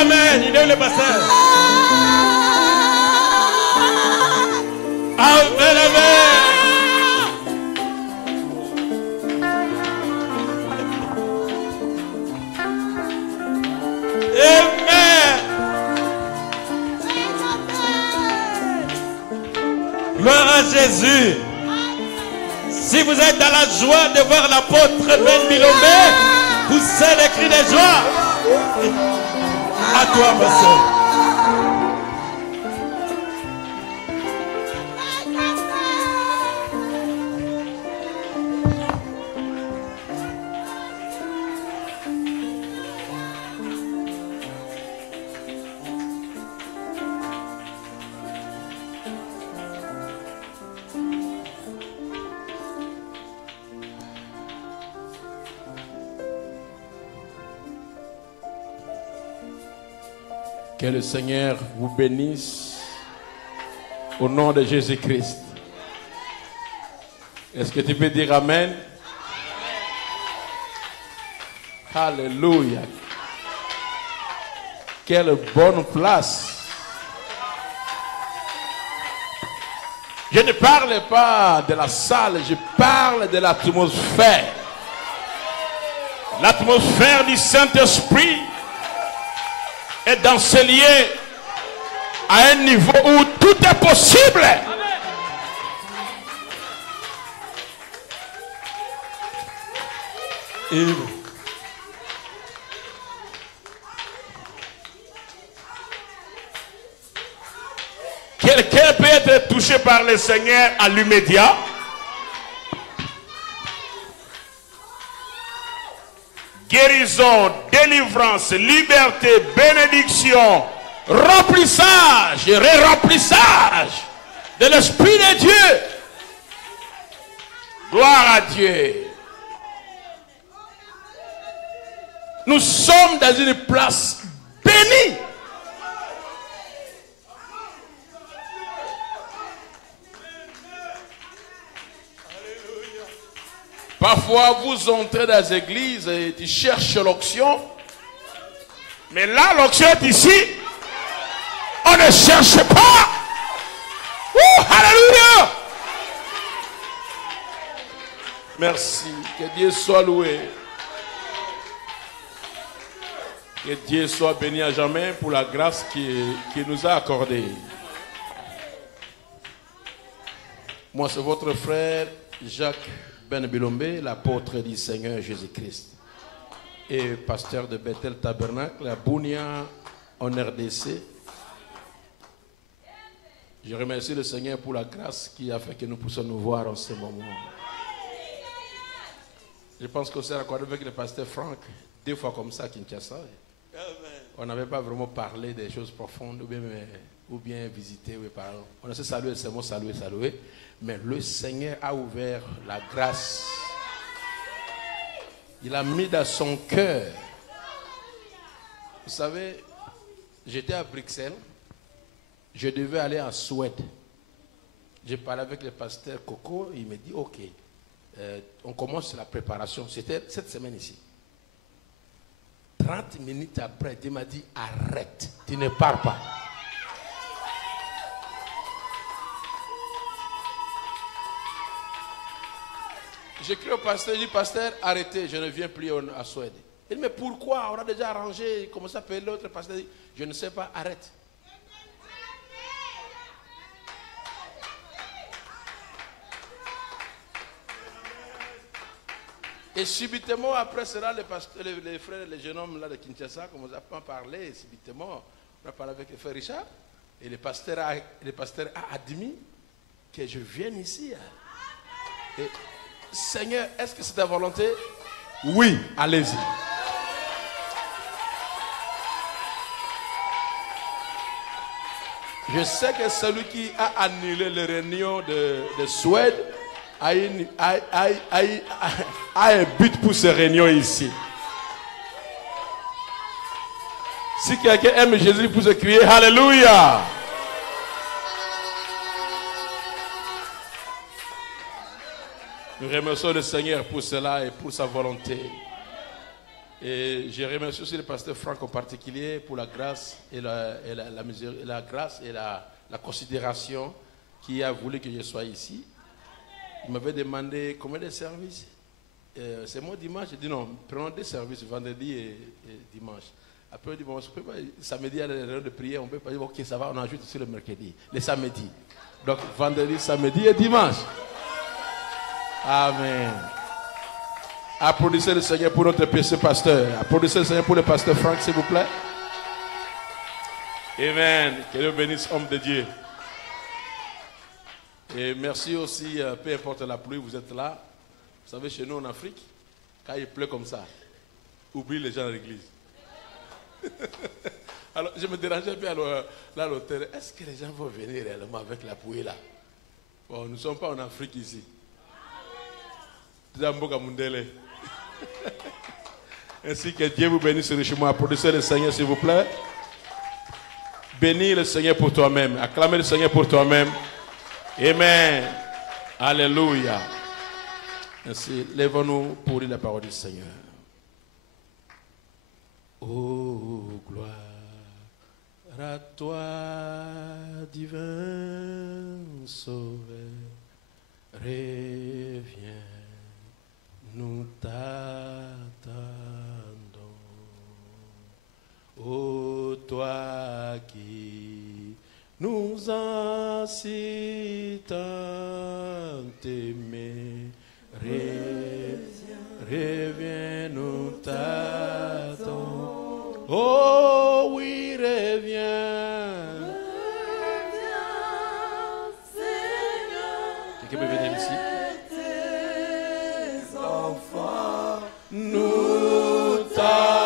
Amen. Il est le pasteur. Amen, amen. Amen. Gloire à Jésus. Si vous êtes dans la joie de voir l'apôtre Ben Bilombe, poussez les cris de joie. À toi, ma soeur. Que le Seigneur vous bénisse au nom de Jésus-Christ. Est-ce que tu peux dire Amen? Alléluia. Quelle bonne place. Je ne parle pas de la salle, je parle de l'atmosphère. L'atmosphère du Saint-Esprit est dans ce lieu à un niveau où tout est possible. Quelqu'un peut être touché par le Seigneur à l'immédiat. Guérison, délivrance, liberté, bénédiction, remplissage et ré-remplissage de l'Esprit de Dieu. Gloire à Dieu. Nous sommes dans une place bénie. Parfois, vous entrez dans les églises et tu cherches l'onction. Mais là, l'onction est ici. On ne cherche pas. Alléluia. Merci. Que Dieu soit loué. Que Dieu soit béni à jamais pour la grâce qu'il nous a accordée. Moi, c'est votre frère Jacques Ben Bilombe, l'apôtre du Seigneur Jésus-Christ, et pasteur de Bethel Tabernacle à Bunia en RDC. Je remercie le Seigneur pour la grâce qui a fait que nous puissions nous voir en ce moment. Je pense qu'on s'est accordé avec le pasteur Franck 2 fois comme ça à Kinshasa. On n'avait pas vraiment parlé des choses profondes ou bien visité. On a salué, c'est bon, saluer. Mais le Seigneur a ouvert la grâce. Il a mis dans son cœur. Vous savez, j'étais à Bruxelles. Je devais aller en Suède. J'ai parlé avec le pasteur Coco. Il me dit, ok, on commence la préparation. C'était cette semaine ici. 30 minutes après, il m'a dit, arrête, tu ne pars pas. J'écris au pasteur, il dit, pasteur, arrêtez, je ne viens plus à Suède. Il dit, mais pourquoi? On a déjà arrangé. Comment ça s'appelle l'autre pasteur? Il dit, je ne sais pas, arrête. Et subitement, après cela, les frères, les jeunes hommes là de Kinshasa, comme on a pas parlé, subitement, on a parlé avec le frère Richard, et le pasteur a admis que je vienne ici. Et, Seigneur, est-ce que c'est ta volonté? Oui, allez-y. Je sais que celui qui a annulé les réunions de Suède a un but pour ces réunions ici. Si quelqu'un aime Jésus, il peut crier Alléluia. Nous remercions le Seigneur pour cela et pour sa volonté. Et je remercie aussi le pasteur Franck en particulier pour la grâce et la grâce et la considération qui a voulu que je sois ici. Il m'avait demandé combien de services. C'est moi dimanche. J'ai dit non, prenons 2 services, vendredi et dimanche. Après, il dit bon, samedi, il y a les réunions de prière. On peut pas dire ok, ça va, on ajoute aussi le mercredi, le samedi. Donc vendredi, samedi et dimanche. Amen. Applaudissez le Seigneur pour notre précieux pasteur. Applaudissez le Seigneur pour le pasteur Franck, s'il vous plaît. Amen. Que Dieu bénisse, homme de Dieu. Et merci aussi, peu importe la pluie, vous êtes là. Vous savez, chez nous en Afrique, quand il pleut comme ça, oublie les gens à l'église. Alors, je me dérangeais bien là à l'hôtel. Est-ce que les gens vont venir réellement avec la pluie là? Bon, nous ne sommes pas en Afrique ici. Ainsi que Dieu vous bénisse richement. Applaudissez le Seigneur, s'il vous plaît. Bénis le Seigneur pour toi-même. Acclamez le Seigneur pour toi-même. Amen. Alléluia. Ainsi, lèvons-nous pour lire la parole du Seigneur. Oh, gloire à toi, divin Sauveur. Reviens, nous t'attendons. Ô toi qui nous as si tant aimés, reviens, nous t'attendons. Oh oui, reviens. Quelqu'un peut venir ici? Tes enfants, nous t'attendons.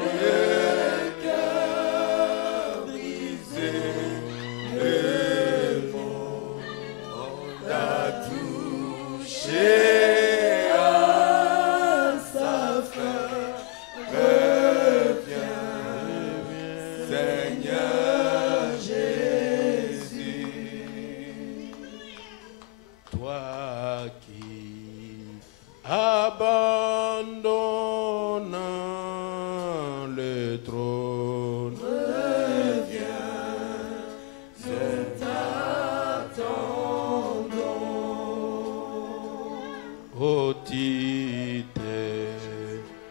Le cœur brisé, le monde a touché à sa fin. Reviens, Seigneur Jésus. Toi qui abandonnant le trône, reviens, nous t'attendons. Oh, titre,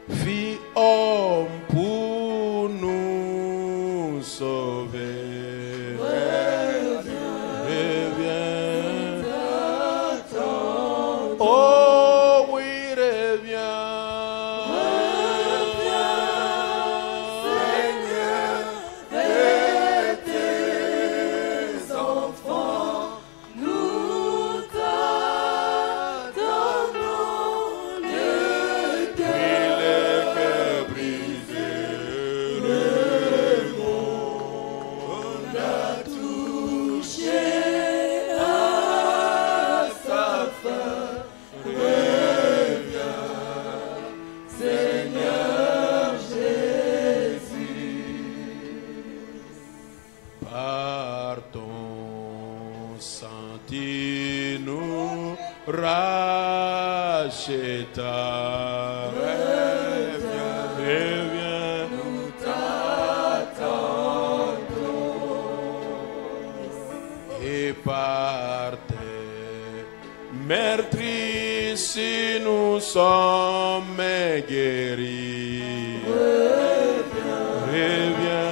fille homme pour nous sauver. Reviens, oh oui, reviens. Seigneur, et tes enfants, nous t'attendons. Le cœur brisé, le monde a touché à sa fin. Reviens, Seigneur Jésus. Par ton sang, tu nous rachètes. Reviens, nous t'attendons. Et par tes meurtrices, nous sommes guéris. Reviens,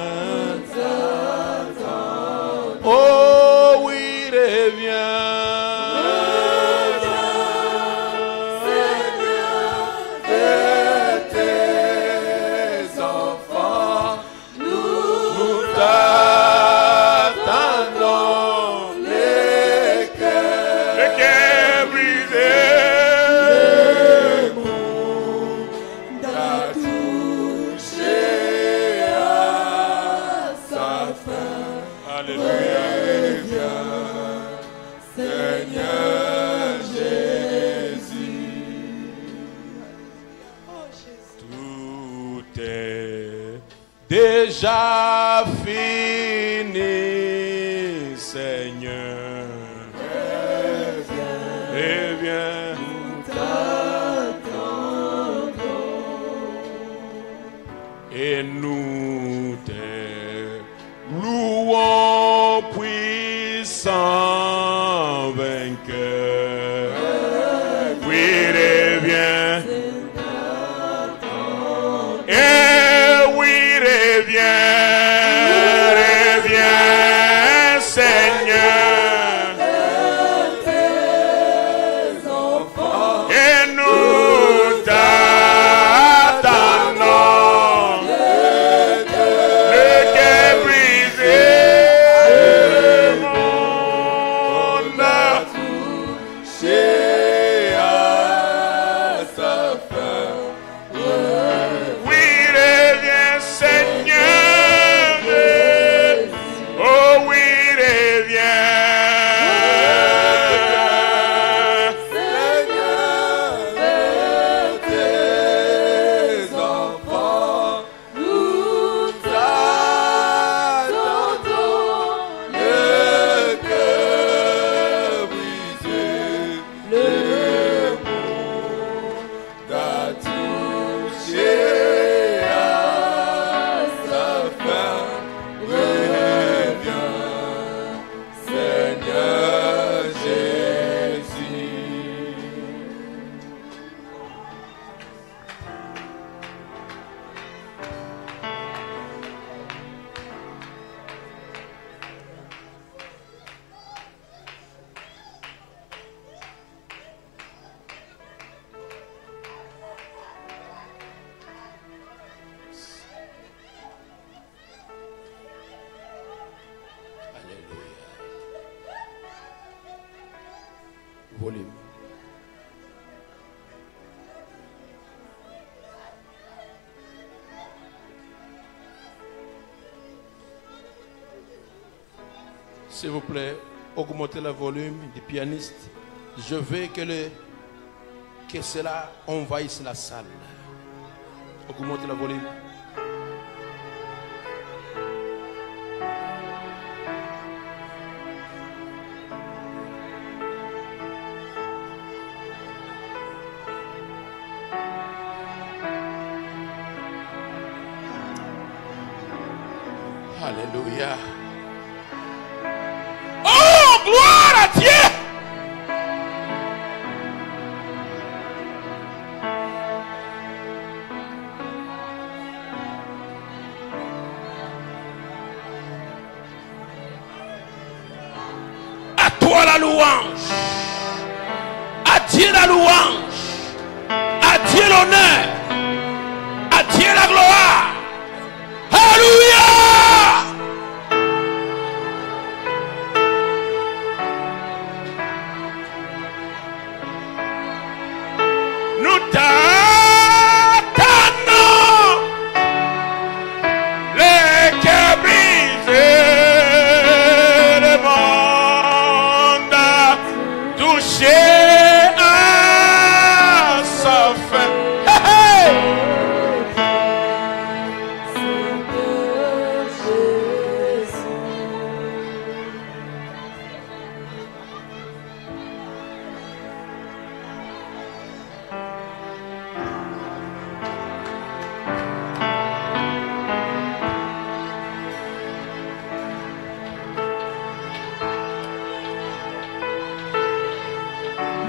oh oui, reviens. Et tes enfants, nous t'attendons. Les cœurs brisés, le monde a touché à sa fin. Alléluia. Seigneur Jésus. Tout est déjà fini, Seigneur. Reviens, nous t'attendons. et nous te louons puissant vainqueur. Oui, reviens. Et oui, reviens, Seigneur. Et nous t'attendons. Le cœur brisé, monde a touché à sa fin. Oui, reviens, Seigneur. Oh oui, reviens. Volume. S'il vous plaît, augmentez le volume du pianiste. Je veux que cela envahisse la salle. Augmentez le volume. Alléluia. Oh, gloire à Dieu. À toi la louange. À Dieu la louange. À Dieu l'honneur. À Dieu la gloire. Alléluia. Nous t'attendons, les cœurs brisés, le monde a touché à sa fin. Hey, hey.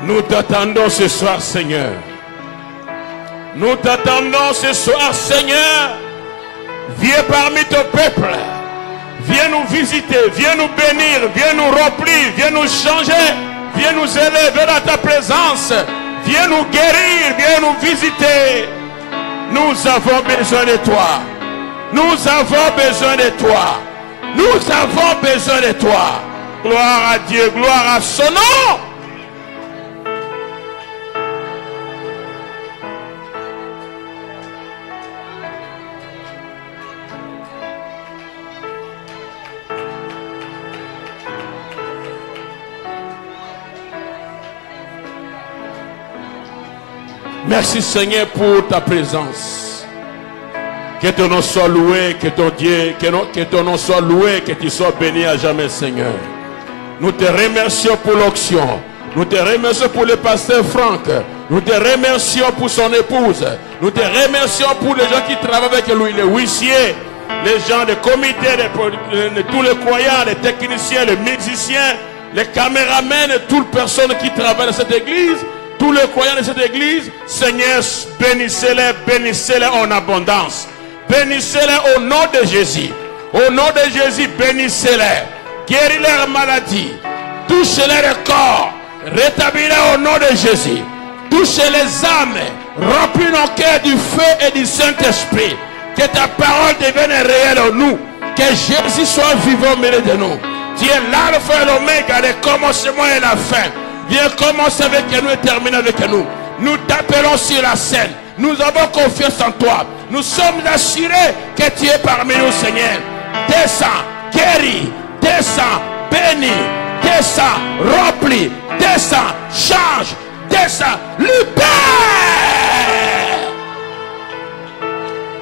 Nous t'attendons ce soir, Seigneur. Nous t'attendons ce soir, Seigneur. Viens parmi ton peuple. Viens nous visiter, viens nous bénir, viens nous remplir, viens nous changer, viens nous élever dans ta présence. Viens nous guérir, viens nous visiter. Nous avons besoin de toi. Nous avons besoin de toi. Nous avons besoin de toi. Gloire à Dieu, gloire à son nom. Merci Seigneur pour ta présence. Que ton nom soit loué, que ton Dieu, que ton nom soit loué, que tu sois béni à jamais Seigneur. Nous te remercions pour l'onction. Nous te remercions pour le pasteur Franck. Nous te remercions pour son épouse. Nous te remercions pour les gens qui travaillent avec lui, les huissiers, les gens des comités, tous les croyants, les techniciens, les musiciens, les caméramans et toutes les personnes qui travaillent dans cette église, tous les croyants de cette église. Seigneur, bénissez-les en abondance. Bénissez-les au nom de Jésus. Au nom de Jésus, bénissez-les. Guéris leurs maladies. Touchez leur corps. Rétablis-les au nom de Jésus. Touchez les âmes. Remplis nos cœurs du feu et du Saint-Esprit. Que ta parole devienne réelle en nous. Que Jésus soit vivant au milieu de nous. Tu es l'alpha et l'oméga, le commencement et la fin. Viens commencer avec nous et termine avec nous. Nous t'appelons sur la scène. Nous avons confiance en toi. Nous sommes assurés que tu es parmi nous, Seigneur. Descends, guéris, descends, bénis, descends, remplis, descends, change, descends, libère.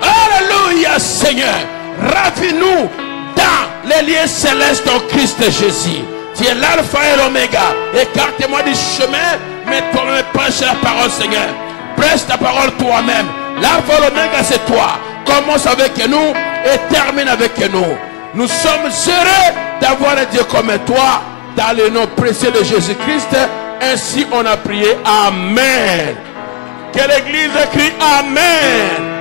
Alléluia, Seigneur. Ravis-nous dans les liens célestes en Christ Jésus. Tu es l'alpha et l'oméga. Écarte-moi du chemin, mais toi-même prêche la parole, Seigneur. Prêche ta parole toi-même. L'alpha et l'oméga, c'est toi. Commence avec nous et termine avec nous. Nous sommes heureux d'avoir un Dieu comme toi, dans le nom précieux de Jésus-Christ. Ainsi on a prié. Amen. Que l'église crie Amen.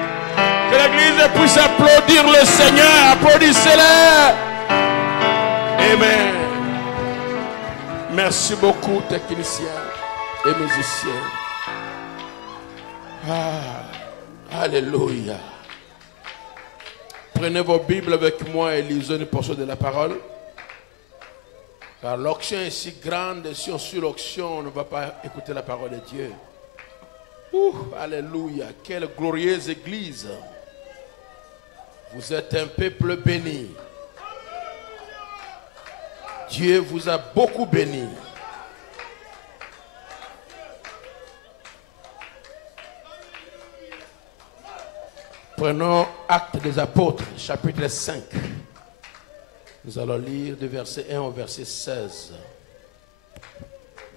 Que l'église puisse applaudir le Seigneur. Applaudissez-le. Amen. Merci beaucoup, techniciens et musiciens. Alléluia. Prenez vos Bibles avec moi et lisez une portion de la parole. Car l'onction est si grande, si on suit l'onction, on ne va pas écouter la parole de Dieu. Alléluia. Quelle glorieuse église. Vous êtes un peuple béni. Dieu vous a beaucoup béni. Prenons Actes des Apôtres, chapitre 5. Nous allons lire du verset 1 au verset 16.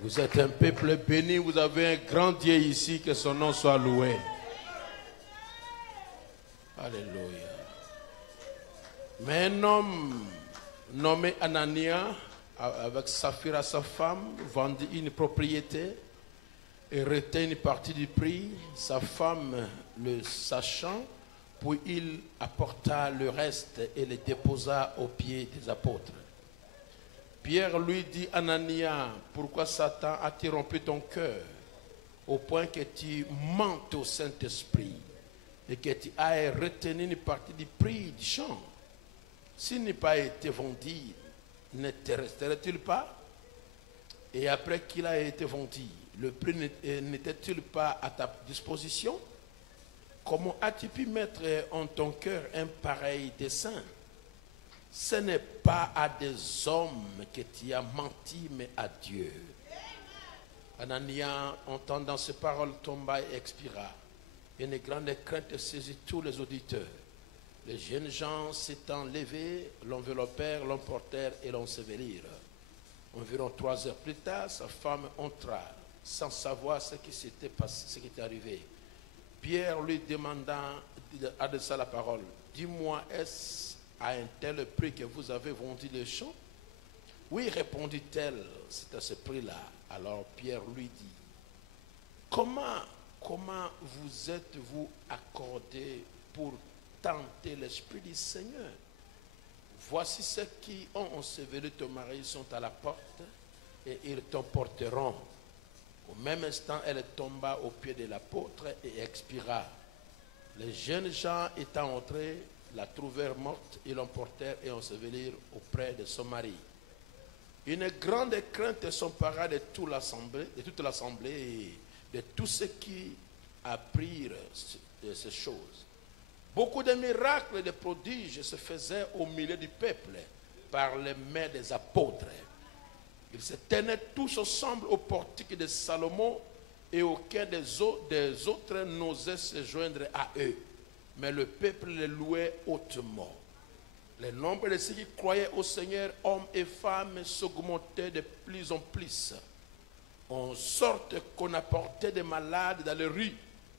Vous êtes un peuple béni, vous avez un grand Dieu ici, que son nom soit loué. Alléluia. Mais un homme nommé Anania, avec Saphira sa femme, vendit une propriété et retint une partie du prix. Sa femme, le sachant, puis il apporta le reste et le déposa aux pieds des apôtres. Pierre lui dit, Anania, pourquoi Satan a-t-il rempli ton cœur au point que tu mentes au Saint-Esprit et que tu ailles retenir une partie du prix du champ? S'il n'eût pas été vendu, ne te resterait-il pas? Et après qu'il a été vendu, le prix n'était-il pas à ta disposition? Comment as-tu pu mettre en ton cœur un pareil dessein? Ce n'est pas à des hommes que tu as menti, mais à Dieu. Anania, entendant ces paroles, tomba et expira. Une grande crainte saisit tous les auditeurs. Les jeunes gens s'étant levés, l'enveloppèrent, l'emportèrent et l'ensevelirent. Environ 3 heures plus tard, sa femme entra, sans savoir ce qui s'était passé, ce qui était arrivé. Pierre lui demanda, adressa la parole. Dis-moi, est-ce à un tel prix que vous avez vendu le champ? Oui, répondit-elle, c'est à ce prix-là. Alors Pierre lui dit, comment vous êtes-vous accordé pour tenter l'Esprit du Seigneur? Voici ceux qui ont enseveli ton mari sont à la porte et ils t'emporteront. Au même instant, elle tomba aux pieds de l'apôtre et expira. Les jeunes gens étant entrés, la trouvèrent morte, ils l'emportèrent et ensevelirent auprès de son mari. Une grande crainte s'empara de toute l'assemblée et de tous ceux qui apprirent ces choses. Beaucoup de miracles et de prodiges se faisaient au milieu du peuple par les mains des apôtres. Ils se tenaient tous ensemble au portique de Salomon et aucun des autres n'osait se joindre à eux. Mais le peuple les louait hautement. Le nombre de ceux qui croyaient au Seigneur, hommes et femmes, s'augmentait de plus en plus. en sorte qu'on apportait des malades dans les rues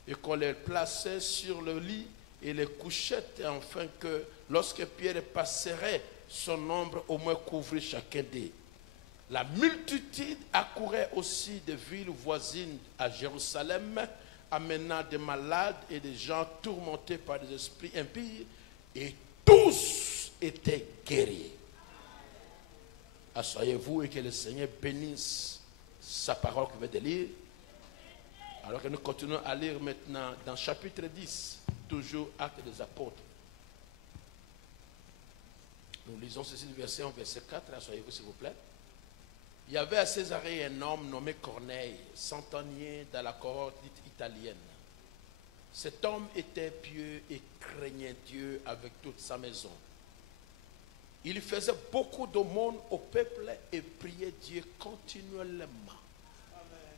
et qu'on les plaçait sur le lit et les couchettes, afin que lorsque Pierre passerait, son ombre au moins couvrit chacun d'eux. La multitude accourait aussi des villes voisines à Jérusalem, amenant des malades et des gens tourmentés par des esprits impies, et tous étaient guéris. Asseyez-vous et que le Seigneur bénisse sa parole que vous venez de lire. Alors que nous continuons à lire maintenant dans chapitre 10, toujours Actes des Apôtres. Nous lisons ceci du verset 1, verset 4, asseyez-vous s'il vous plaît. Il y avait à Césarée un homme nommé Corneille, centenier dans la cohorte dite italienne. Cet homme était pieux et craignait Dieu avec toute sa maison. Il faisait beaucoup d'aumônes au peuple et priait Dieu continuellement. Amen.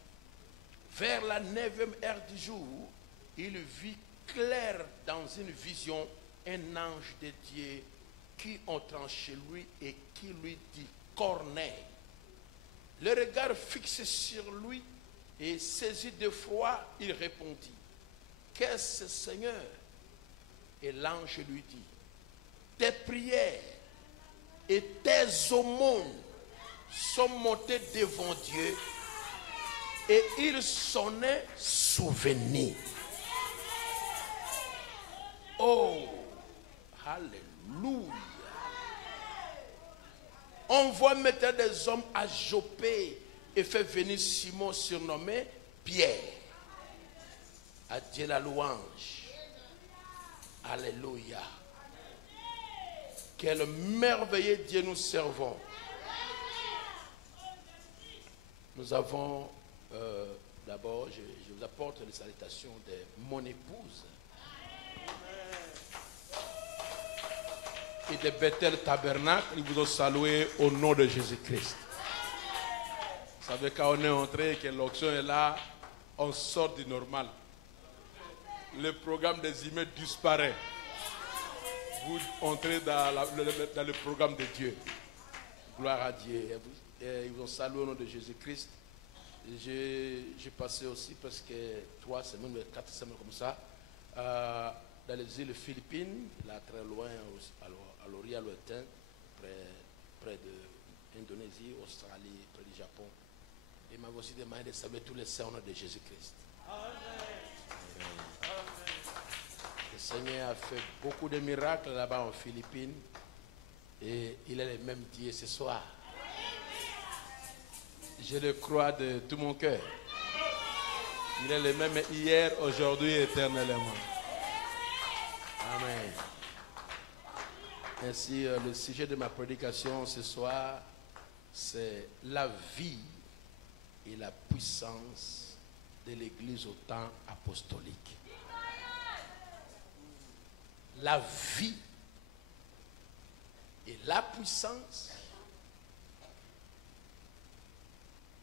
Vers la 9e heure du jour, il vit clair dans une vision un ange de Dieu qui entra chez lui et qui lui dit « Corneille ». Le regard fixé sur lui et saisi d'effroi, il répondit « Qu'est-ce, Seigneur ?» Et l'ange lui dit « Tes prières et tes aumônes sont montées devant Dieu et il s'en est souvenu. » Oh, alléluia. Envoie maintenant des hommes à Joppé et fait venir Simon surnommé Pierre. À Dieu la louange. Alléluia. Quel merveilleux Dieu nous servons. Nous avons d'abord, je vous apporte les salutations de mon épouse et de Bethel Tabernacle. Ils vous ont salué au nom de Jésus-Christ. Vous savez, quand on est entré et que l'onction est là, on sort du normal. Le programme des emails disparaît. Vous entrez dans le programme de Dieu. Gloire à Dieu. Ils vous ont salué au nom de Jésus-Christ. J'ai passé aussi parce que 3 semaines, 4 semaines comme ça, dans les îles Philippines, là très loin, à l'Orient lointain, près de l'Indonésie, Australie, près du Japon. Il m'a aussi demandé de saluer tous les saints au nom de Jésus-Christ. Amen. Le Seigneur a fait beaucoup de miracles là-bas en Philippines et il est le même Dieu ce soir. Je le crois de tout mon cœur. Il est le même hier, aujourd'hui et éternellement. Amen. Ainsi, le sujet de ma prédication ce soir, c'est la vie et la puissance de l'Église au temps apostolique. La vie et la puissance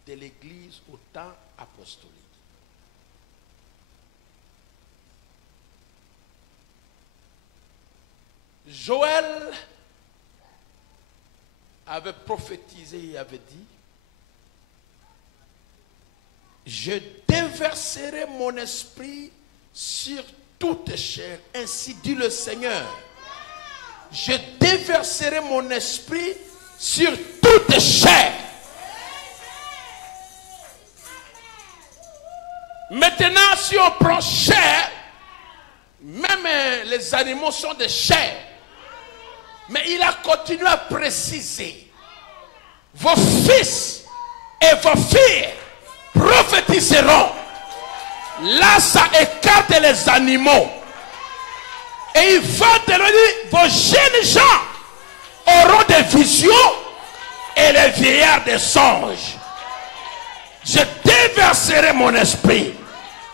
de l'Église au temps apostolique. Joël avait prophétisé et avait dit: je déverserai mon esprit sur toute chair, ainsi dit le Seigneur. Je déverserai mon esprit sur toute chair. Maintenant, si on prend chair, même les animaux sont de chair. Mais il a continué à préciser: vos fils et vos filles prophétiseront. Là, ça écarte les animaux. Et il va te le dire: vos jeunes gens auront des visions et les vieillards des songes. Je déverserai mon esprit.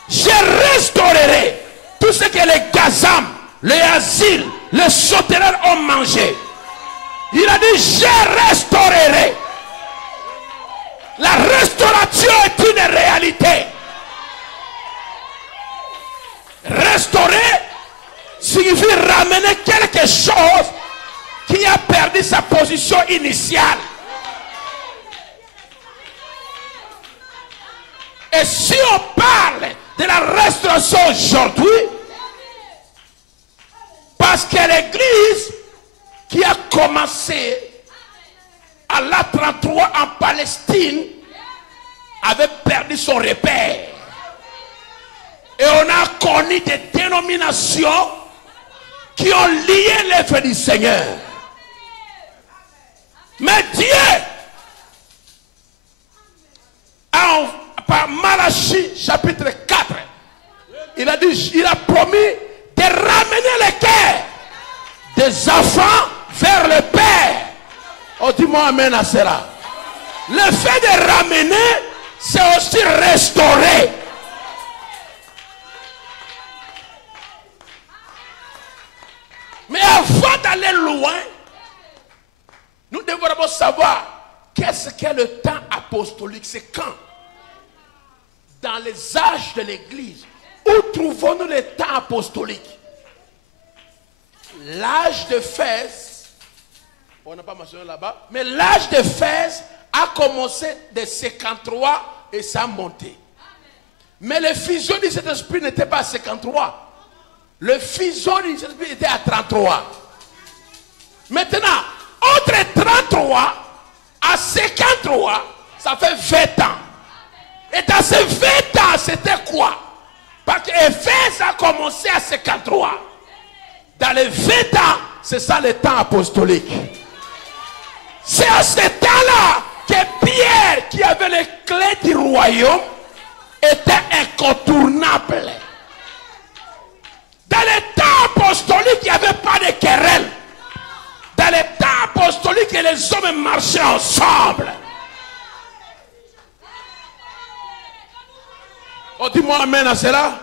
Je restaurerai tout ce que les gazam, les asiles, les sauterelles ont mangé. Il a dit: je restaurerai. La restauration est une réalité. Restaurer signifie ramener quelque chose qui a perdu sa position initiale. Et si on parle de la restauration aujourd'hui, parce que l'église qui a commencé à l'A33 en Palestine avait perdu son repère. Et on a connu des dénominations qui ont lié l'œuvre du Seigneur. Mais Dieu, par Malachie chapitre 4, il a promis de ramener les cœurs des enfants vers le Père. Oh, dis-moi amen à cela. Le fait de ramener, c'est aussi restaurer. Mais avant d'aller loin, nous devons d'abord savoir qu'est-ce qu'est le temps apostolique. C'est quand? Dans les âges de l'Église. Où trouvons-nous le temps apostolique? L'âge d'Éphèse, on n'a pas mentionné là-bas, mais l'âge d'Éphèse a commencé de 53 et ça a monté. Mais le fusion du Saint-Esprit n'était pas à 53. Le fusion du Saint-Esprit était à 33. Maintenant, entre 33 à 53, ça fait 20 ans. Et dans ces 20 ans, c'était quoi? Parce qu'Éphèse a commencé à 53. Dans les 20 ans, c'est ça le temps apostolique. C'est à ce temps-là que Pierre, qui avait les clés du royaume, était incontournable. Dans les temps apostoliques, il n'y avait pas de querelle. Dans les temps apostoliques, les hommes marchaient ensemble. Oh, dis-moi amen à cela.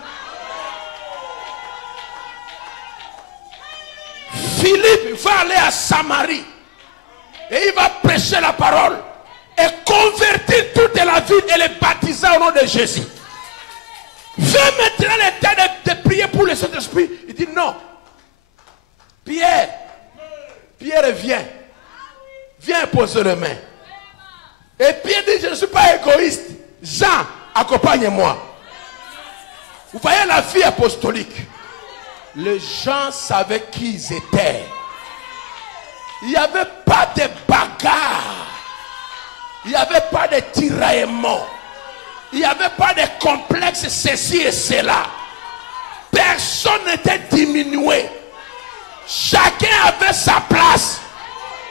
Philippe va aller à Samarie et il va prêcher la parole et convertir toute la ville et les baptiser au nom de Jésus. Vient maintenant le temps de prier pour le Saint-Esprit. Il dit non. Pierre, viens. Viens poser les mains. Et Pierre dit, je ne suis pas égoïste. Jean, accompagne-moi. Vous voyez la vie apostolique. Les gens savaient qui ils étaient. Il n'y avait pas de bagarre. Il n'y avait pas de tiraillement. Il n'y avait pas de complexe ceci et cela. Personne n'était diminué. Chacun avait sa place.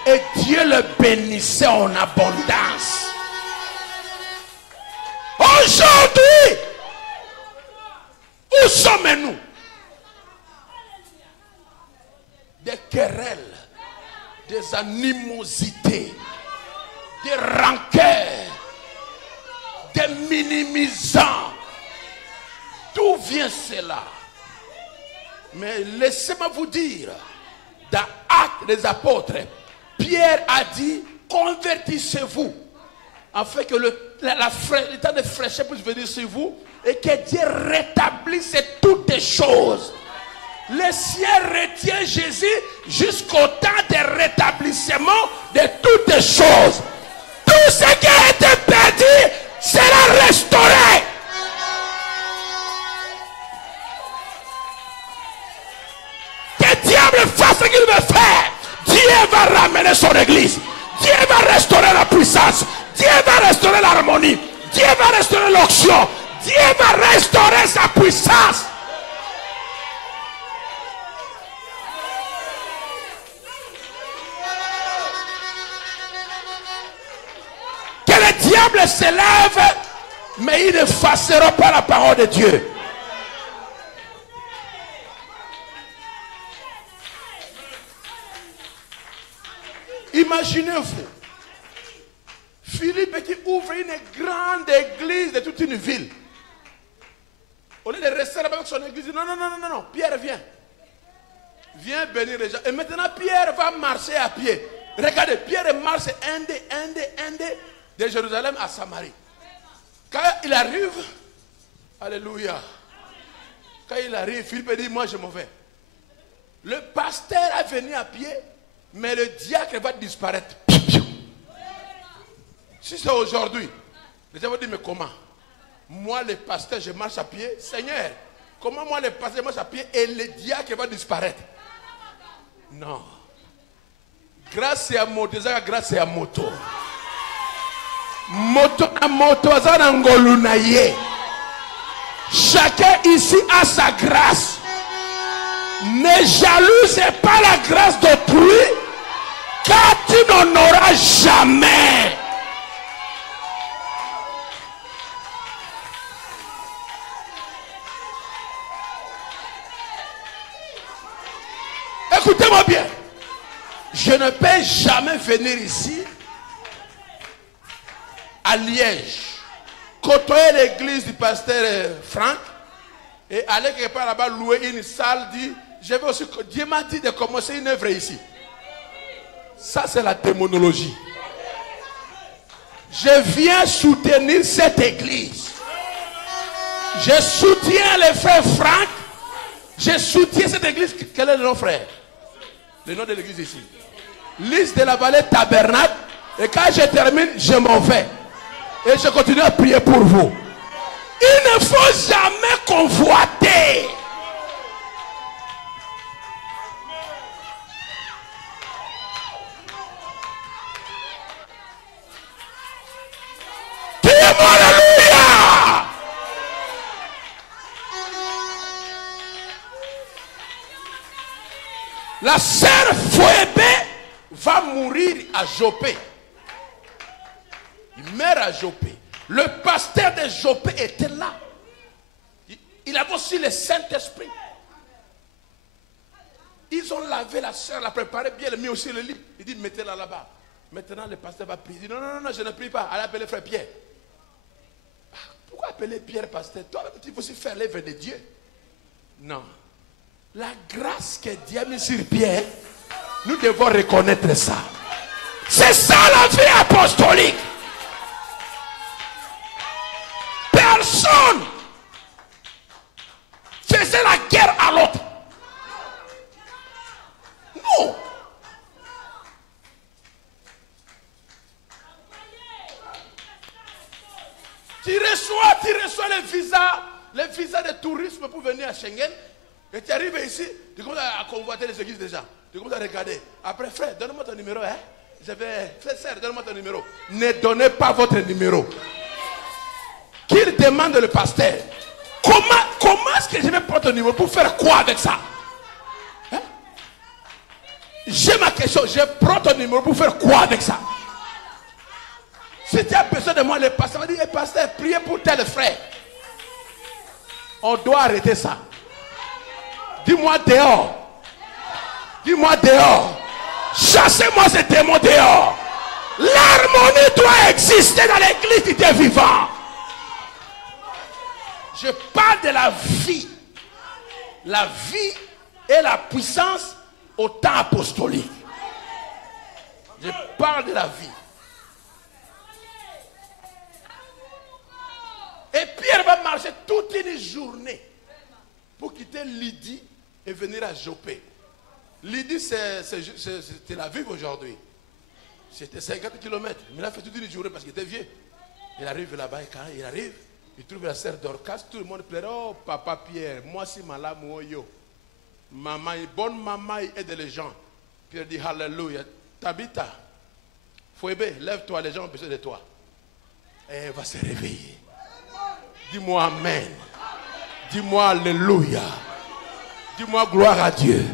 Et Dieu le bénissait en abondance. Aujourd'hui, où sommes-nous? Des querelles, des animosités, des rancœurs, des minimisants. D'où vient cela? Mais laissez-moi vous dire, dans Actes des Apôtres, Pierre a dit, convertissez-vous, afin que le temps de fraîcheur puisse venir sur vous, et que Dieu rétablisse toutes les choses. Le ciel retient Jésus jusqu'au temps de rétablissement de toutes les choses. Tout ce qui a été perdu sera restauré. Que le diable fasse ce qu'il veut faire. Dieu va ramener son église. Dieu va restaurer la puissance. Dieu va restaurer l'harmonie. Dieu va restaurer l'onction. Dieu va restaurer sa puissance. Que le diable se lève, mais il ne fassera pas la parole de Dieu. Imaginez-vous, Philippe qui ouvre une grande église de toute une ville. Au lieu de rester là-bas avec son église, il dit non, Pierre viens. Viens bénir les gens. Et maintenant Pierre va marcher à pied. Regardez, Pierre marche de Jérusalem à Samarie. Quand il arrive, alléluia. Quand il arrive, Philippe dit, moi je m'en vais. Le pasteur a venu à pied, mais le diacre va disparaître. Si c'est aujourd'hui, les gens vont dire, mais comment? Moi, le pasteur, je marche à pied. Seigneur, comment moi, le pasteur, je marche à pied et le diacre va disparaître? Non. Grâce à moto, grâce à moto. Moto à moto, chacun ici a sa grâce. Ne jalouse pas la grâce d'autrui, car tu n'en auras jamais. Écoutez-moi bien. Je ne peux jamais venir ici, à Liège, côtoyer l'église du pasteur Franck et aller quelque part là-bas louer une salle, dire, je vais aussi, Dieu m'a dit de commencer une œuvre ici. Ça, c'est la démonologie. Je viens soutenir cette église. Je soutiens les frères Franck. Je soutiens cette église. Quel est le nom, frère? Le nom de l'église ici. Liste de la vallée Tabernacle. Et quand je termine, je m'en vais. Et je continue à prier pour vous. Il ne faut jamais convoiter. Dis-moi alléluia. La sœur Fouébé va mourir à Jopé. Il meurt à Jopé. Le pasteur de Jopé était là. Il avait aussi le Saint-Esprit. Ils ont lavé la sœur, la préparé bien, il a mis aussi le lit. Il dit, mettez-la là-bas. Maintenant, le pasteur va prier. Il dit, non, non, non, je ne prie pas. Allez appeler frère Pierre. Pourquoi appeler Pierre pasteur? Toi-même, tu faut aussi faire l'œuvre de Dieu. Non. La grâce que Dieu a mis sur Pierre, nous devons reconnaître ça. C'est ça la vie apostolique. Personne faisait la guerre à l'autre. Non. Tu reçois les visas de tourisme pour venir à Schengen. Et tu arrives ici, tu commences à convoiter les églises déjà. Tu commences à regarder. Après, frère, donne-moi ton numéro. Hein? Frère, sœur, donne-moi ton numéro. Ne donnez pas votre numéro. Qu'il demande le pasteur. Comment est-ce que je vais prendre ton numéro pour faire quoi avec ça? Hein? J'ai ma question. Je prends ton numéro pour faire quoi avec ça? Si tu as besoin de moi, le pasteur va dire, hey, pasteur, priez pour tel frère. On doit arrêter ça. Dis-moi dehors. Dis-moi dehors. Chassez-moi ces démons dehors. L'harmonie doit exister dans l'église du Dieu vivant. Je parle de la vie. La vie et la puissance au temps apostolique. Je parle de la vie. Et Pierre va marcher toute une journée pour quitter Lydie et venir à Jopé. Lydie, c'est Tel Aviv aujourd'hui. C'était 50 km. Mais il a fait toute une journée parce qu'il était vieux. Il arrive là-bas et quand il arrive, il trouve la sœur Dorcas. Tout le monde pleure. Oh, papa Pierre, moi si malade, moi yo. Maman, bonne maman, il aide les gens. Pierre dit Alléluia. Tabitha, Fouébé, lève-toi, les gens ont besoin de toi. Et elle va se réveiller. Dis-moi Amen. Dis-moi Alléluia. Dis-moi gloire à Dieu.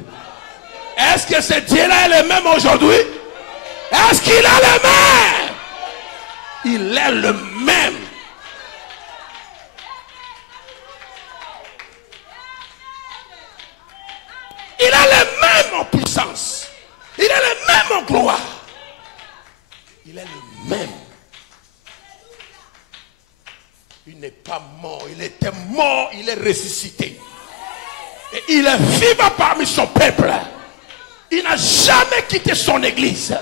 Est-ce que ce Dieu-là est le même aujourd'hui? Est-ce qu'il est le même? Il est le même. Il est le même en puissance. Il est le même en gloire. Il est le même. Il n'est pas mort. Il était mort. Il est ressuscité. Et il est vivant parmi son peuple. Il n'a jamais quitté son église.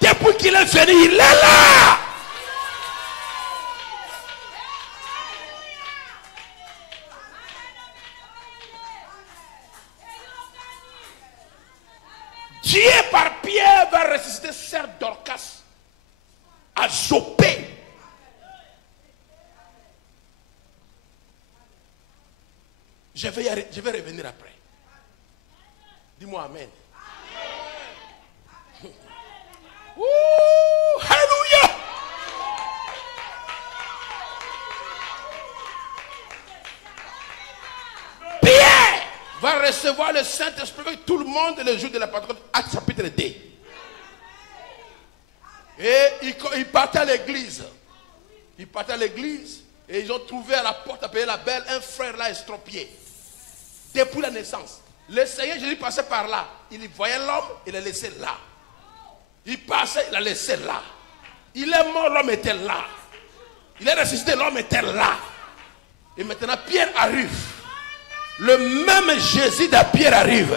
Depuis qu'il est venu, il est là. Dieu par Pierre va ressusciter sœur Dorcas à Jopé. Je vais revenir après. Dis-moi Amen. Ouh, alléluia. Pierre va recevoir le Saint-Esprit avec tout le monde le jour de la Pentecôte. Actes chapitre 2. Et il partait à l'église. Il partait à l'église et ils ont trouvé à la porte à payer la belle un frère là estropié. Depuis la naissance. Le Seigneur Jésus passait par là. Il voyait l'homme, il l'a laissé là. Il passait, il l'a laissé là. Il est mort, l'homme était là. Il est ressuscité, l'homme était là. Et maintenant Pierre arrive. Le même Jésus de Pierre arrive.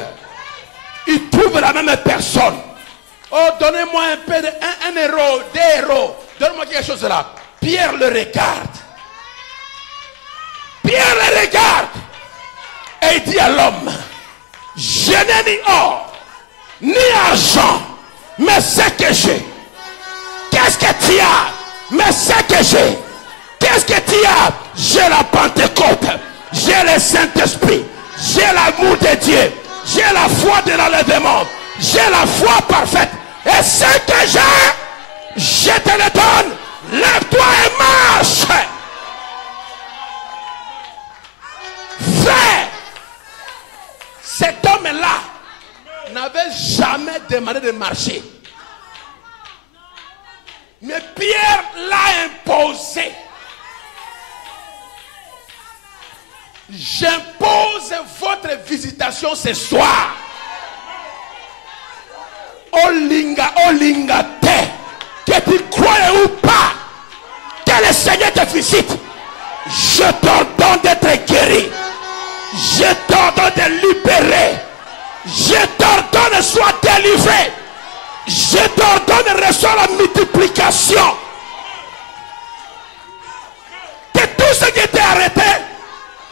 Il trouve la même personne. Oh, donnez-moi un peu un héros, des héros. Donne-moi quelque chose là. Pierre le regarde. Pierre le regarde. Et il dit à l'homme, je n'ai ni or, ni argent, mais ce que j'ai. Qu'est-ce que tu as? Mais ce que j'ai. Qu'est-ce que tu as? J'ai la Pentecôte. J'ai le Saint-Esprit. J'ai l'amour de Dieu. J'ai la foi de l'enlèvement. J'ai la foi parfaite. Et ce que j'ai, je te le donne. Lève-toi et marche. Frère, cet homme-là n'avait jamais demandé de marcher. Mais Pierre l'a imposé. J'impose votre visitation ce soir. Olinga te, que tu crois ou pas, que le Seigneur te visite. Je t'ordonne d'être guéri. Je t'ordonne de libérer. Je t'ordonne de sois délivré. Je t'ordonne de recevoir la multiplication. Que tout ce qui était arrêté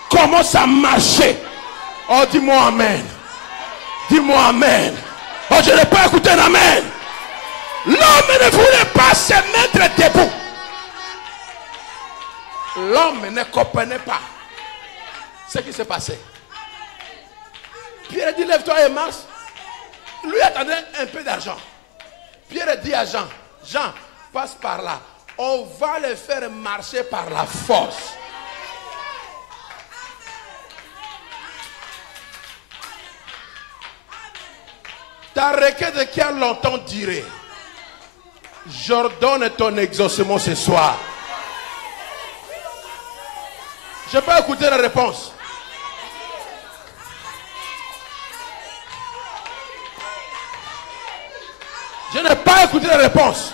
commence à marcher. Oh, dis-moi Amen. Dis-moi Amen. Oh, je n'ai pas écouté un Amen. L'homme ne voulait pas se mettre debout. L'homme ne comprenait pas ce qui s'est passé. Pierre dit, lève-toi et marche. Lui attendait un peu d'argent. Pierre dit à Jean, Jean, passe par là. On va le faire marcher par la force. Ta requête qui a longtemps duré, j'ordonne ton exaucement ce soir. Je peux écouter la réponse. Je n'ai pas écouté la réponse.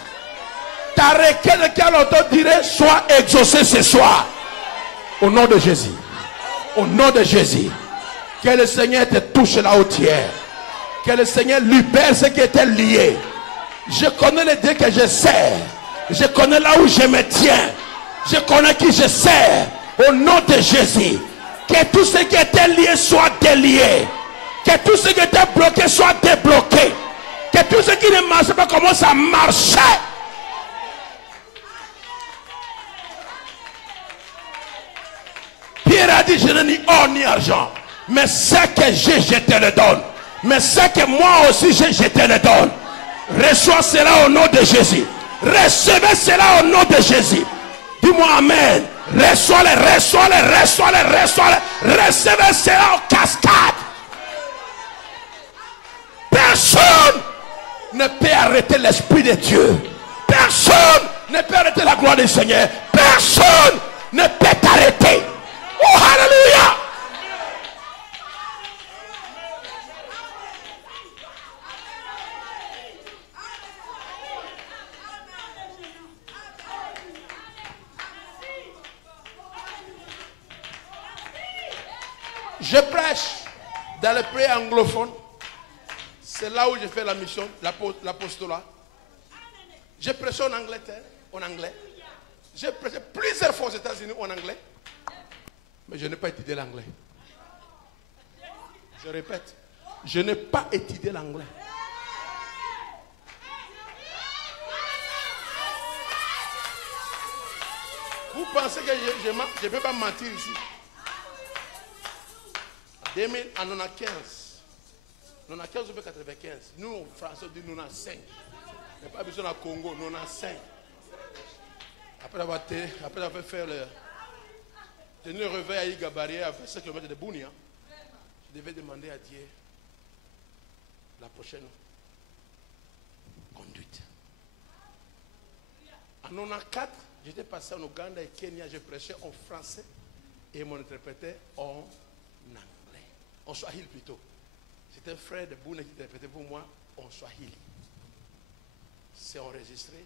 Ta requête qui a longtemps duré soit exaucée ce soir. Au nom de Jésus. Au nom de Jésus. Que le Seigneur te touche là où tu es. Que le Seigneur libère ce qui était lié. Je connais le Dieu que je sers. Je connais là où je me tiens. Je connais qui je sers. Au nom de Jésus. Que tout ce qui était lié soit délié. Que tout ce qui était bloqué soit débloqué. Que tout ce qui ne marche pas commence à marcher. Pierre a dit, je n'ai ni or ni argent. Mais ce que j'ai, je te le donne. Mais ce que moi aussi j'ai, je te le donne. Reçois cela au nom de Jésus. Recevez cela au nom de Jésus. Dis-moi Amen. Reçois-le, reçois-le, reçois-le, reçois-le. Recevez cela en cascade. Personne ne peut arrêter l'Esprit de Dieu. Personne ne peut arrêter la gloire du Seigneur. Personne ne peut t'arrêter. Oh, alléluia. Je prêche dans le pays anglophone. C'est là où j'ai fait la mission, l'apostolat. J'ai prêché en Angleterre, en anglais. J'ai prêché plusieurs fois aux États-Unis en anglais. Mais je n'ai pas étudié l'anglais. Je répète, je n'ai pas étudié l'anglais. Vous pensez que je ne peux pas mentir ici? En 95. 95 ou 95. Nous, en français, on dit 95. Mais pas besoin de Congo, 95. Après avoir fait le réveil à Igabarrière à 25 km de Bounia, je devais demander à Dieu la prochaine conduite. En 94, j'étais passé en Ouganda et Kenya, je prêchais en français et mon interprétait en anglais, en swahili plutôt. C'était un frère de Bounia qui interprétait pour moi en swahili. C'est enregistré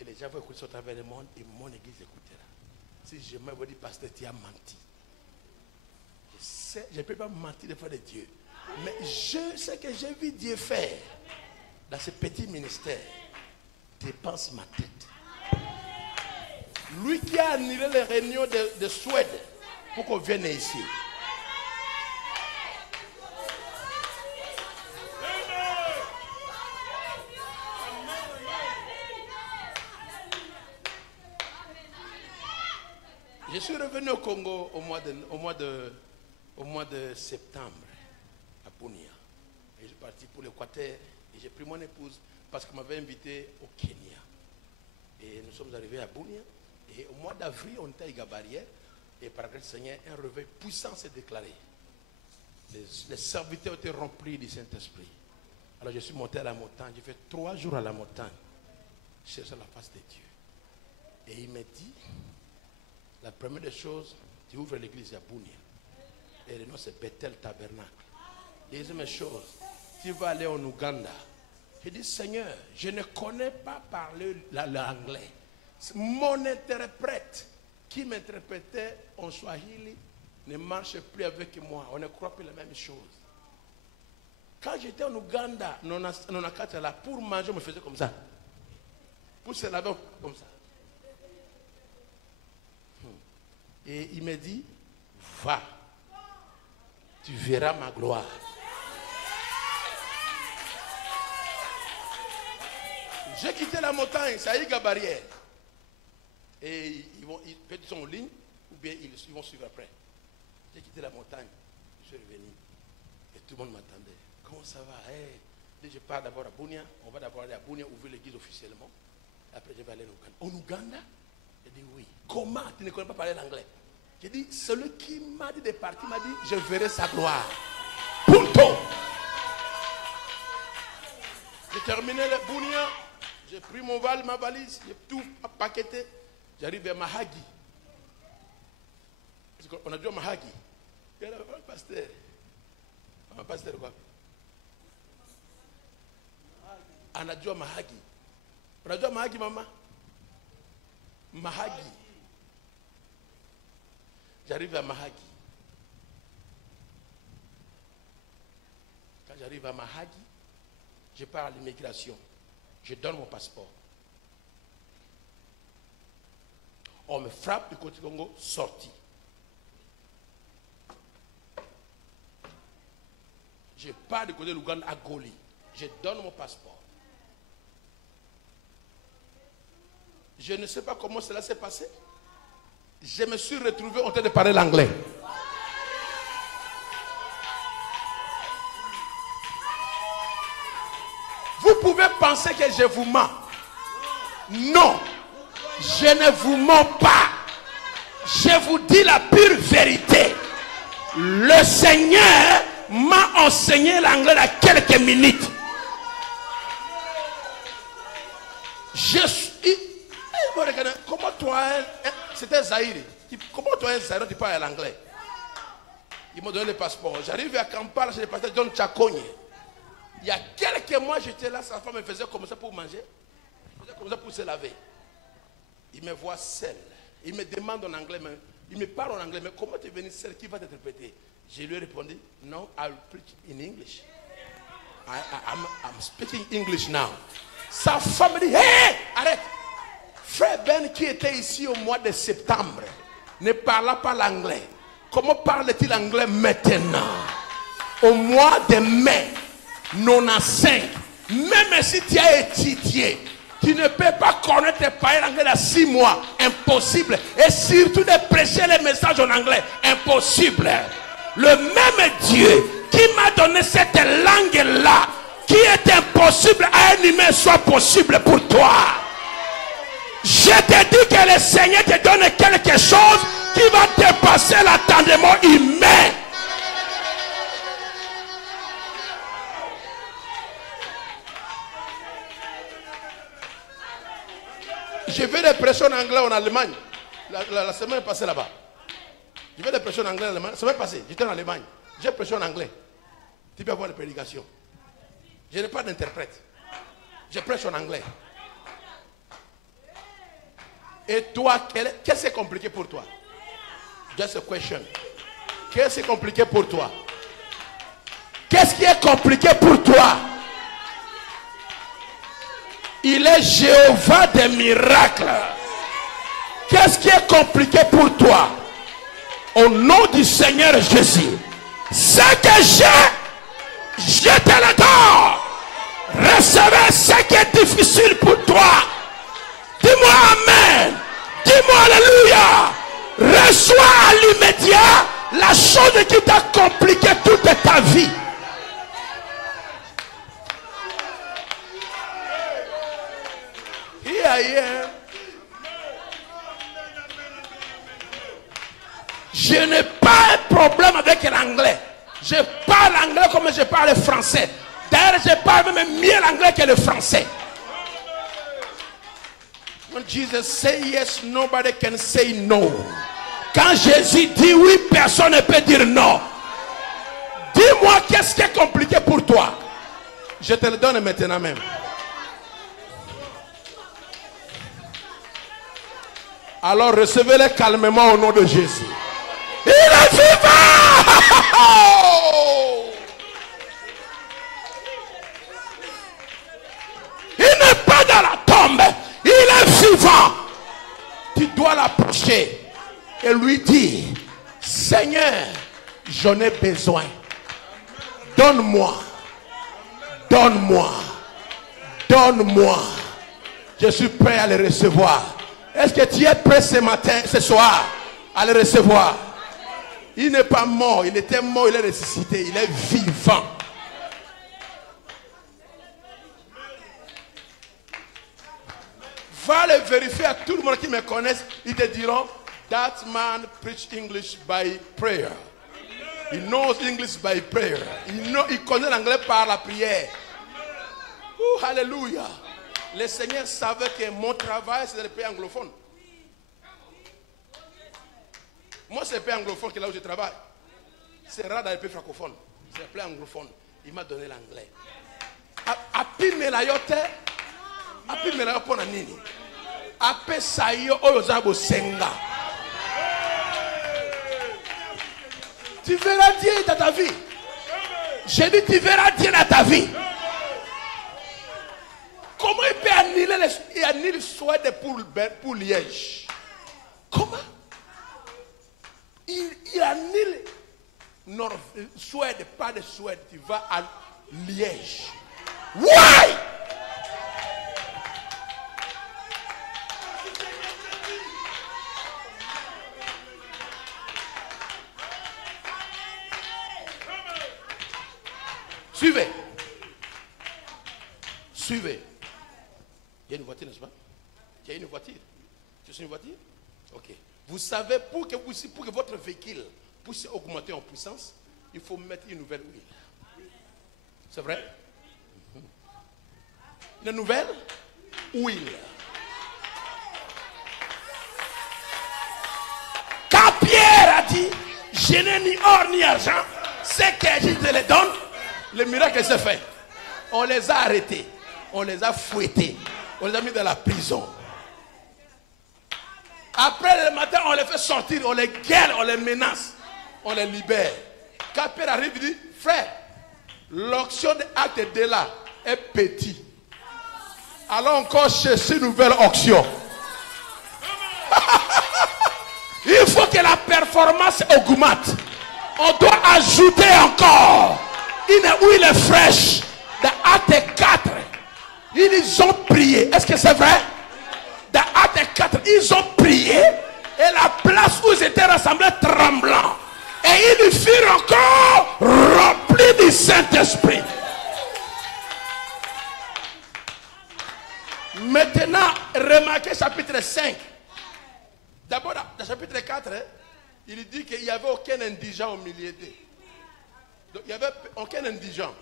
et les gens vont écouter au travers du monde et mon église écoutera. Si je me dis, pasteur, tu as menti. Je ne peux pas mentir devant Dieu. Mais je sais que j'ai vu Dieu faire dans ce petit ministère. Dépense ma tête. Lui qui a annulé les réunions de Suède pour qu'on vienne ici. Je suis revenu au Congo au mois de septembre à Bunia. Et je suis parti pour l'Équateur et j'ai pris mon épouse parce qu'elle m'avait invité au Kenya. Et nous sommes arrivés à Bunia. Et au mois d'avril, on était à Igabarrière. Et par grâce du Seigneur, un réveil puissant s'est déclaré. Les serviteurs étaient remplis du Saint-Esprit. Alors je suis monté à la montagne. J'ai fait 3 jours à la montagne. Chercher la face de Dieu. Et il m'a dit, la première des choses, tu ouvres l'église à Bunia. Et le nom c'est Bethel Tabernacle. Deuxième chose, tu vas aller en Ouganda. J'ai dit, Seigneur, je ne connais pas parler l'anglais. Mon interprète qui m'interprétait en swahili ne marche plus avec moi. On ne croit plus la même chose. Quand j'étais en Ouganda, là, pour manger, on me faisait comme ça. Pour se laver, comme ça. Et il me dit, va, tu verras ma gloire. J'ai quitté la montagne, ça y est, Igabarrière. Et ils sont en ligne, ou bien ils vont suivre après. J'ai quitté la montagne, je suis revenu. Et tout le monde m'attendait. Comment ça va? Je pars d'abord à Bunia, on va d'abord aller à Bunia, ouvrir l'église officiellement. Après, je vais aller en Ouganda. En Ouganda? J'ai dit oui. Comment? Tu ne connais pas parler l'anglais? J'ai dit, celui qui m'a dit de partir m'a dit, je verrai sa gloire. Punto! J'ai terminé le Bunia, j'ai pris ma valise, j'ai tout paqueté. J'arrive vers Mahagi. On a dit à Mahagi. Il y a un pasteur. Un pasteur quoi? On a dit à Mahagi. On a dit à Mahagi, maman. Mahagi. J'arrive à Mahagi. Quand j'arrive à Mahagi, je pars à l'immigration. Je donne mon passeport. On me frappe du côté Congo, sorti. Je pars du côté de l'Ouganda à Goli. Je donne mon passeport. Je ne sais pas comment cela s'est passé. Je me suis retrouvé en train de parler l'anglais. Vous pouvez penser que je vous mens. Non, je ne vous mens pas. Je vous dis la pure vérité. Le Seigneur m'a enseigné l'anglais à quelques minutes. Je suis... Comment toi, c'était Zahir. Comment toi, un Zahir, tu parles l'anglais? Ils m'ont donné le passeport. J'arrive à Kampala chez le pasteur John Chakonye. Il y a quelques mois, j'étais là, sa femme me faisait comme ça pour manger. Elle faisait comme ça pour se laver. Il me voit seul. Il me demande en anglais, mais il me parle en anglais, mais comment tu es venu seul? Qui va t'interpréter? Je lui ai répondu, no, I'll preach in English. I'm speaking English now. Sa femme me dit, hé, arrête. Frère Ben qui était ici au mois de septembre ne parla pas l'anglais. Comment parle-t-il anglais maintenant? Au mois de mai 95, même si tu as étudié, tu ne peux pas connaître et parler l'anglais dans 6 mois. Impossible. Et surtout de prêcher les messages en anglais. Impossible. Le même Dieu qui m'a donné cette langue-là, qui est impossible à un humain, soit possible pour toi. Je te dis que le Seigneur te donne quelque chose qui va dépasser l'attendement humain. J'ai fait des prêches en anglais en Allemagne. La semaine passée là-bas. J'ai fait des prêches en anglais en Allemagne. La semaine passée, j'étais en Allemagne. J'ai prêché en anglais. Tu peux avoir des prédications. Je n'ai pas d'interprète. Je prêche en anglais. Et toi, qu'est-ce qui est compliqué pour toi? Just a question. Qu'est-ce qui est compliqué pour toi? Qu'est-ce qui est compliqué pour toi? Il est Jéhovah des miracles. Qu'est-ce qui est compliqué pour toi? Au nom du Seigneur Jésus, ce que j'ai, je te le donne. Recevez ce qui est difficile pour toi. Dis-moi Amen. Dis-moi Alléluia. Reçois à l'immédiat la chose qui t'a compliqué toute ta vie. Here I am. Je n'ai pas un problème avec l'anglais. Je parle anglais comme je parle français. D'ailleurs, je parle même mieux l'anglais que le français. When Jesus say yes, nobody can say no. Quand Jésus dit oui, personne ne peut dire non. Dis-moi qu'est-ce qui est compliqué pour toi. Je te le donne maintenant même. Alors recevez-le calmement au nom de Jésus. Il est vivant! Il n'est pas dans la tombe. Il est vivant. Tu dois l'approcher et lui dire, Seigneur, j'en ai besoin. Donne-moi. Donne-moi. Donne-moi. Je suis prêt à le recevoir. Est-ce que tu es prêt ce matin, ce soir, à le recevoir? Il n'est pas mort. Il était mort, il est ressuscité. Il est vivant. Va le vérifier à tout le monde qui me connaisse. Ils te diront, that man preach English by prayer. He knows English by prayer. Il connaît l'anglais par la prière. Oh, hallelujah. Le Seigneur savait que mon travail, c'est le pays anglophone. Moi, c'est le pays anglophone qui est là où je travaille. C'est rare dans les pays francophones. C'est le pays anglophone. Il m'a donné l'anglais. Api melayote. Api melayote pour nini. Ape sayo oyozabo senga. Tu verras Dieu dans ta vie. J'ai dit, tu verras Dieu dans ta vie. Comment il peut annuler le souhait pour Liège? Comment? Il annule Suède, pas de Suède. Tu vas à Liège. Why? Suivez. Suivez. Il y a une voiture, n'est-ce pas? Il y a une voiture. Tu sais une voiture? Ok. Vous savez, pour que votre véhicule puisse augmenter en puissance, il faut mettre une nouvelle huile. C'est vrai? Une nouvelle huile. Quand Pierre a dit, je n'ai ni or ni argent, c'est que je te le donne, le miracle s'est fait. On les a arrêtés, on les a fouettés, on les a mis dans la prison. Après le matin, on les fait sortir, on les gueule, on les menace, on les libère. Quand Pierre arrive, il dit, frère, l'onction de acte de là est petit. Allons encore chercher une nouvelle onction. Il faut que la performance augmente. On doit ajouter encore une huile fraîche. Dans Acte 4, ils ont prié. Est-ce que c'est vrai? Dans Acte 4, ils ont prié et la place où ils étaient rassemblés tremblant. Et ils furent encore remplis du Saint-Esprit. Maintenant, remarquez chapitre 5. D'abord, dans le chapitre 4, il dit qu'il n'y avait aucun indigent au milieu d'eux. Donc, il n'y avait aucun indigent.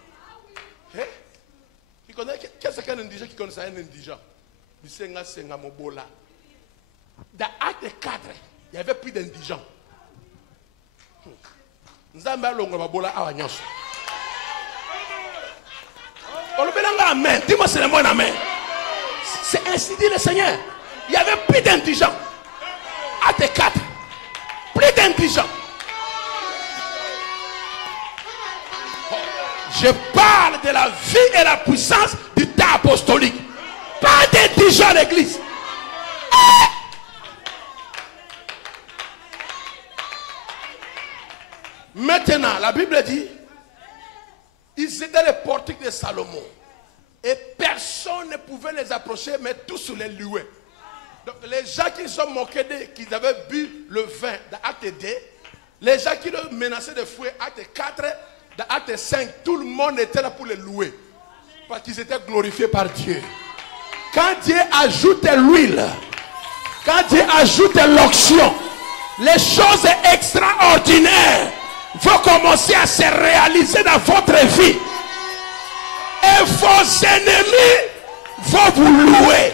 Qu'est-ce qu'un indigent qui connaissait un indigent? Dans Acte 4, il n'y avait plus d'indigents. Amen. Dis-moi c'est le mot amen. C'est ainsi dit le Seigneur. Il n'y avait plus d'indigents. Acte 4. Plus d'indigents. Je parle de la vie et la puissance du temps apostolique. Pas d'indigents à l'église. Maintenant, la Bible dit, ils étaient les portiques de Salomon. Et personne ne pouvait les approcher, mais tous les louaient. Donc les gens qui sont moqués d'eux, qui avaient bu le vin dans Acte 2, les gens qui le menaçaient de fouet, Acte 4, dans Acte 5, tout le monde était là pour les louer. Parce qu'ils étaient glorifiés par Dieu. Quand Dieu ajoute l'huile, quand Dieu ajoute l'onction, les choses extraordinaires vont commencer à se réaliser dans votre vie. Et vos ennemis vont vous louer.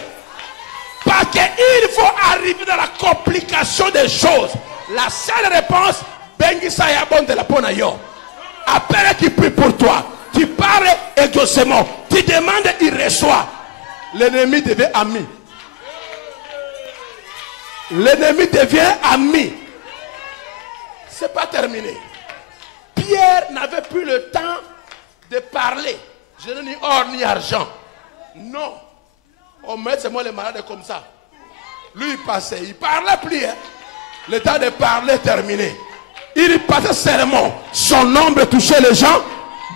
Parce qu'ils vont arriver dans la complication des choses. La seule réponse, Bengisa Yabon de la Ponayo. Après qu'il prie pour toi, tu parles exaucément, tu demandes, il reçoit. L'ennemi devient ami. L'ennemi devient ami. C'est pas terminé. Pierre n'avait plus le temps de parler. Je n'ai ni or ni argent. Non. On met c'est moi les malades comme ça. Lui il passait, il parlait plus. Hein. Le temps de parler terminé. Il passait seulement. Son ombre touchait les gens.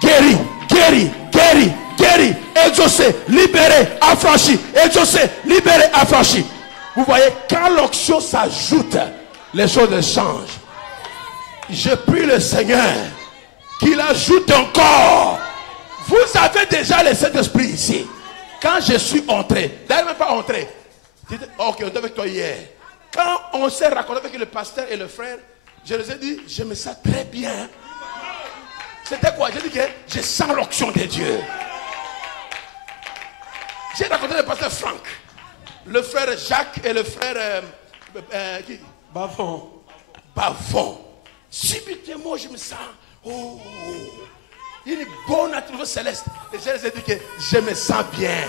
Guéri, guéri, guéri, guéri, exaucé, libéré, affranchi, exaucé, libéré, affranchi. Vous voyez, quand l'onction s'ajoute, les choses changent. Je prie le Seigneur qu'il ajoute encore. Vous avez déjà le Saint-Esprit ici. Quand je suis entré, d'ailleurs même pas entré. Ok, on était avec toi hier. Quand on s'est raconté avec le pasteur et le frère, je les ai dit, je me sens très bien. C'était quoi? J'ai dit que je sens l'onction de Dieu. J'ai raconté le pasteur Franck, le frère Jacques et le frère qui? Bavon. Bavon. Subitement, je me sens, oh, une bonne atmosphère céleste. Et je les ai dit que je me sens bien.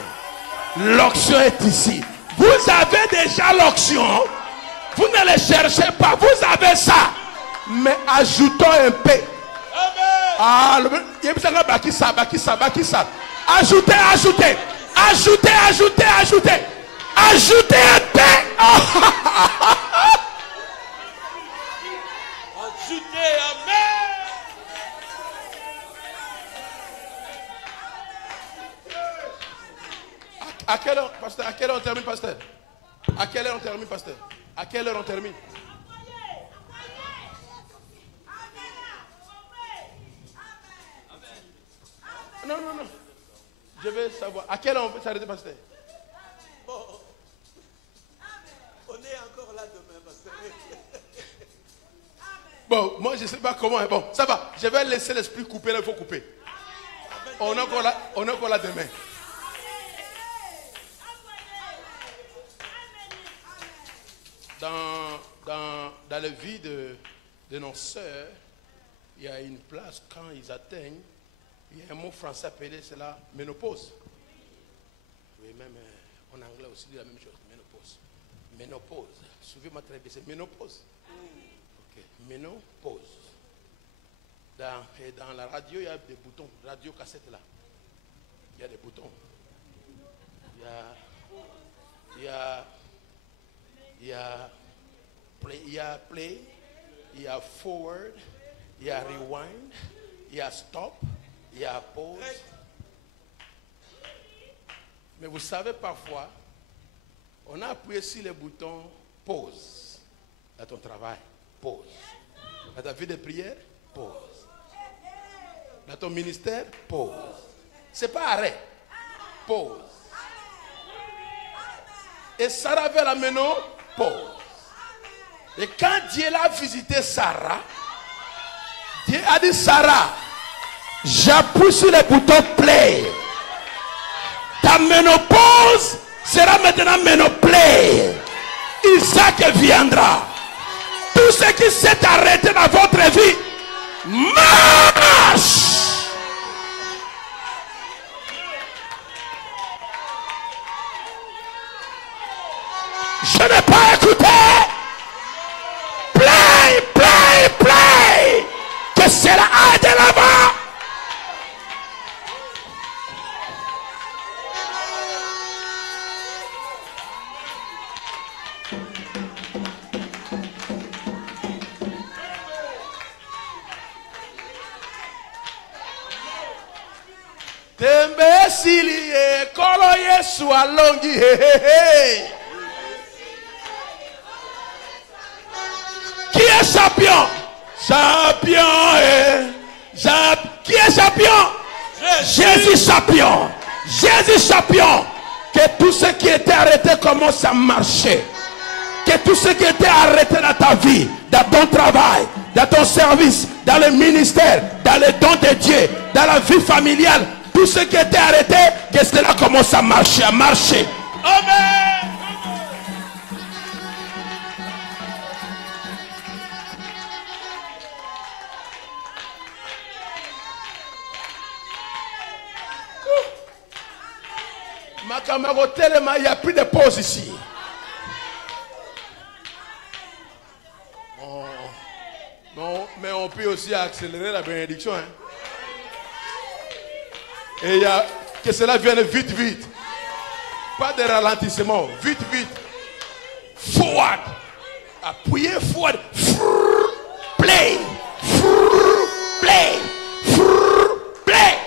L'onction est ici. Vous avez déjà l'onction. Vous ne le cherchez pas. Vous avez ça. Mais ajoutons un peu. Ah, ajoutez, ajoutez. Ajoutez, ajoutez, ajoutez. Ajoutez un peu. Ajoutez, amen. À quelle heure, pasteur? À quelle heure on termine, pasteur? À quelle heure on termine, pasteur? À quelle heure on termine? Non, non, non. Je veux savoir. À quelle heure on peut s'arrêter, pasteur? Bon. On est encore là demain, pasteur. Bon, moi je ne sais pas comment. Bon, ça va. Je vais laisser l'esprit couper là, il faut couper. On est encore là demain. Dans la vie de nos sœurs, il y a une place quand ils atteignent, il y a un mot français appelé cela ménopause. Oui, même en anglais aussi, il dit la même chose, ménopause. Ménopause. Suivez-moi très bien, c'est ménopause. Ok, ménopause. Dans la radio, il y a des boutons, radio cassette là. Il y a des boutons. Il y a play, il y a forward, il y a rewind, il y a stop, il y a pause. Mais vous savez, parfois, on a appuyé sur le bouton pause dans ton travail. Pause. Dans ta vie de prière, pause. Dans ton ministère, pause. Ce n'est pas arrêt. Pause. Et Sarah veut l'amener, pause. Et quand Dieu a visité Sarah, Dieu a dit Sarah, j'appuie sur le bouton play. Ta ménopause sera maintenant ménoplay. Isaac viendra. Tout ce qui s'est arrêté dans votre vie, marche. Je n'ai pas écouté. Play, play, play. Que cela aille de l'avant. Tembe silie kolo Yesu alongi he. Qui est champion? Champion qui est champion? Jésus champion. Jésus champion. Que tout ce qui était arrêté commence à marcher. Que tout ce qui était arrêté dans ta vie, dans ton travail, dans ton service, dans le ministère, dans les dons de Dieu, dans la vie familiale, tout ce qui était arrêté, que cela commence à marcher, à marcher. Amen. Il n'y a plus de pause ici. Non, mais on peut aussi accélérer la bénédiction. Hein. Et il y a que cela vienne vite, vite. Pas de ralentissement. Vite, vite. Forward. Appuyez forward. Play. Play. Play.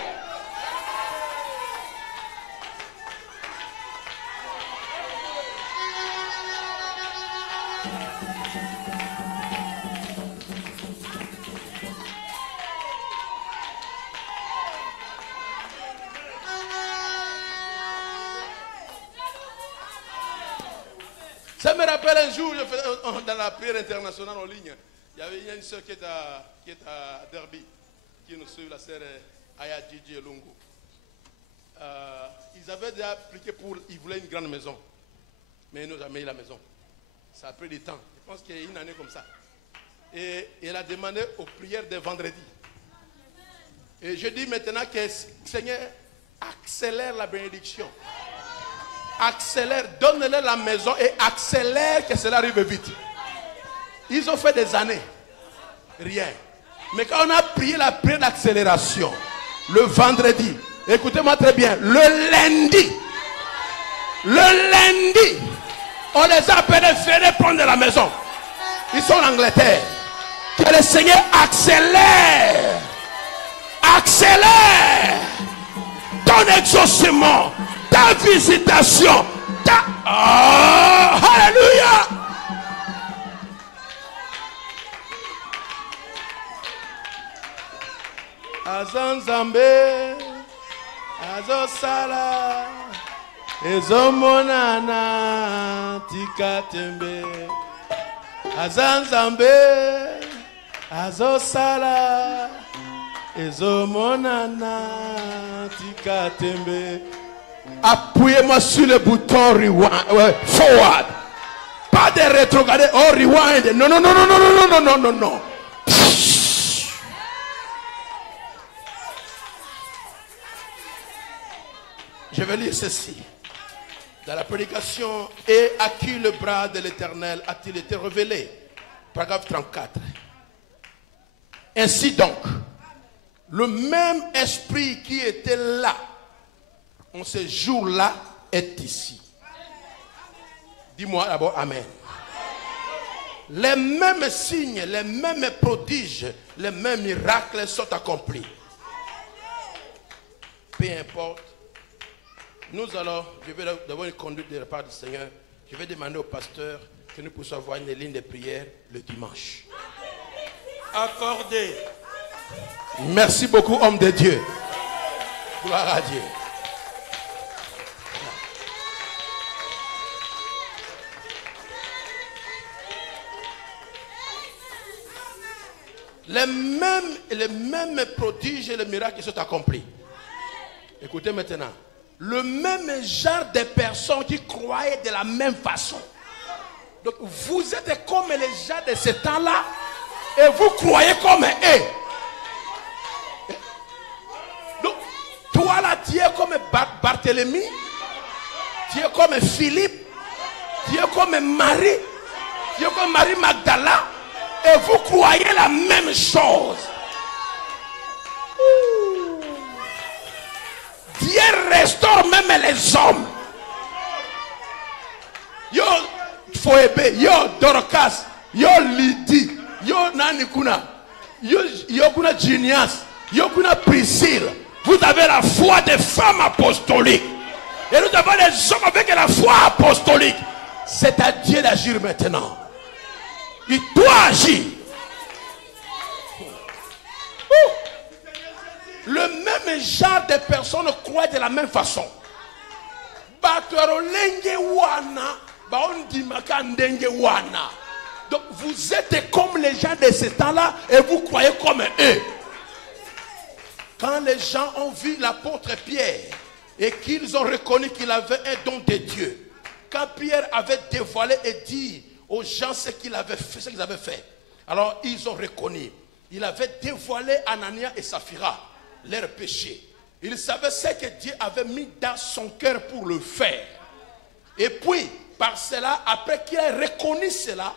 Ça me rappelle un jour, je faisais dans la prière internationale en ligne, il y avait une soeur qui est à Derby, qui nous suit, la sœur Aya Gigi et Lungu. Ils avaient déjà appliqué ils voulaient une grande maison, mais ils n'ont jamais eu la maison. Ça a pris du temps, je pense qu'il y a une année comme ça. Et elle a demandé aux prières de vendredi. Et je dis maintenant que Seigneur accélère la bénédiction. Accélère, donne-leur la maison et accélère que cela arrive vite. Ils ont fait des années. Rien. Mais quand on a prié la prière d'accélération, le vendredi, écoutez-moi très bien, le lundi, on les a appelés, venez prendre la maison. Ils sont en Angleterre. Que le Seigneur accélère ton exaucement, ta visitation, alléluia. Azanzambe, azosala, ezomonana, tikatembe. Azanzambe, azosala, ezomonana, tikatembe. Appuyez-moi sur le bouton rewind, forward. Pas de rétrograder, oh rewind. Non. Je vais lire ceci. Dans la prédication, et à qui le bras de l'Éternel a-t-il été révélé? Paragraphe 34. Ainsi donc, le même esprit qui était là en ce jour-là est ici. Dis-moi d'abord Amen. Les mêmes signes, les mêmes prodiges, les mêmes miracles sont accomplis. Peu importe. Je vais d'avoir une conduite de la part du Seigneur. Je vais demander au pasteur que nous puissions avoir une ligne de prière le dimanche. accordé. Merci beaucoup, homme de Dieu. Gloire à Dieu. Les mêmes prodiges et les miracles sont accomplis. Écoutez maintenant. Le même genre de personnes qui croyaient de la même façon. Donc vous êtes comme les gens de ce temps-là et vous croyez comme eux. Donc toi là tu es comme Barthélemy, tu es comme Philippe, tu es comme Marie, tu es comme Marie Magdala et vous croyez la même chose. Dieu restaure même les hommes. Yo Foebe, yo Dorcas, yo Lydie, yo Nanikuna, yo kuna Genias, yo kuna Priscille. Vous avez la foi des femmes apostoliques. Et nous avons les hommes avec la foi apostolique. C'est à Dieu d'agir maintenant. Il doit agir. Le même genre de personnes croient de la même façon. Donc vous êtes comme les gens de ce temps-là et vous croyez comme eux. Quand les gens ont vu l'apôtre Pierre et qu'ils ont reconnu qu'il avait un don de Dieu, quand Pierre avait dévoilé et dit aux gens ce qu'ils avaient fait, alors ils ont reconnu. Il avait dévoilé Anania et Saphira leur péché. Il savait ce que Dieu avait mis dans son cœur pour le faire. Et puis, par cela, après qu'il ait reconnu cela,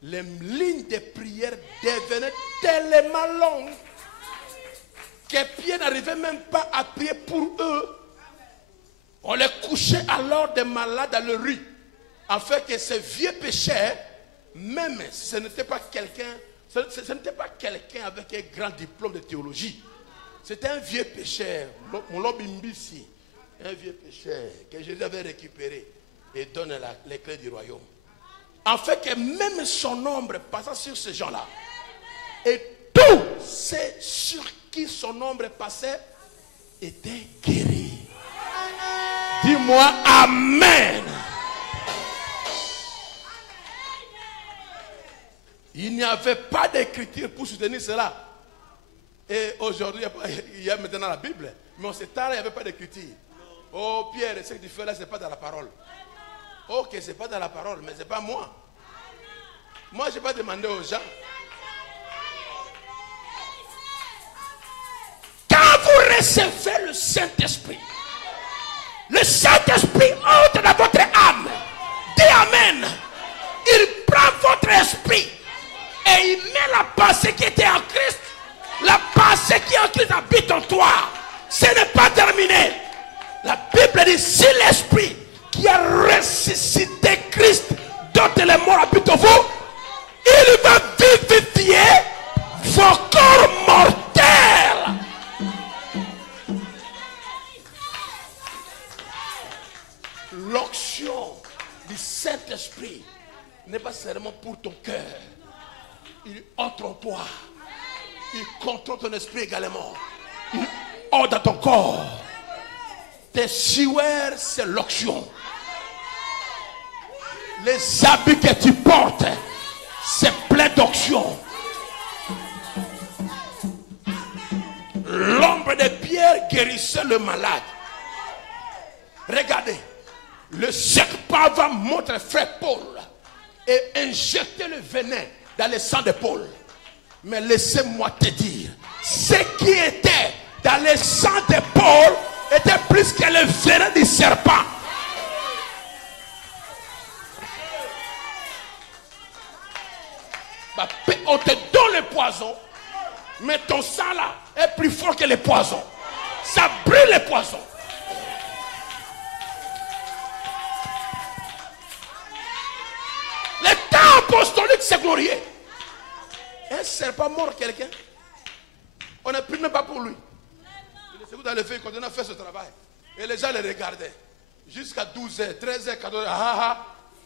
les lignes de prière devenaient tellement longues que Pierre n'arrivait même pas à prier pour eux. On les couchait alors des malades dans le rue, afin que ces vieux pécheurs, même si ce n'était pas quelqu'un, ce n'était pas quelqu'un avec un grand diplôme de théologie. C'était un vieux pécheur, mon lobimbisi, un vieux pécheur que Jésus avait récupéré et donne les clés du royaume. En fait que même son ombre passait sur ces gens-là. Et tous ceux sur qui son ombre passait étaient guéris. Dis-moi Amen. Il n'y avait pas d'écriture pour soutenir cela. Et aujourd'hui, il y a maintenant la Bible. Mais en ce temps-là, il n'y avait pas d'écriture. Oh Pierre, ce que tu fais là, ce n'est pas dans la parole. Ok, ce n'est pas dans la parole, mais ce n'est pas moi. Moi, je n'ai pas demandé aux gens. Quand vous recevez le Saint-Esprit, le Saint-Esprit entre dans votre âme. Dis Amen. Il prend votre esprit et il met la pensée qui était en Christ. La pensée qui est en Christ habite en toi. Ce n'est pas terminé. La Bible dit, si l'esprit qui a ressuscité Christ, dont les morts habitent en vous, il va vivifier vos corps mortels. L'onction du Saint-Esprit n'est pas seulement pour ton cœur. Il entre en toi. Il contrôle ton esprit également. Il entre dans ton corps. Tes sueurs, c'est l'onction. Les habits que tu portes, c'est plein d'onction. L'ombre de Pierre guérissait le malade. Regardez. Le serpent va montrer frère Paul et injecter le venin dans le sang de Paul. Mais laissez-moi te dire, ce qui était dans le sang de Paul était plus que le venin du serpent. On te donne le poison, mais ton sang là est plus fort que le poison. Ça brûle le poison. Le temps apostolique, c'est glorieux. Un serpent mort quelqu'un, on ne prie même pas pour lui. Il est secoué dans le feu, il continue à faire ce travail. Et les gens le regardaient. Jusqu'à 12h, 13h, 14h.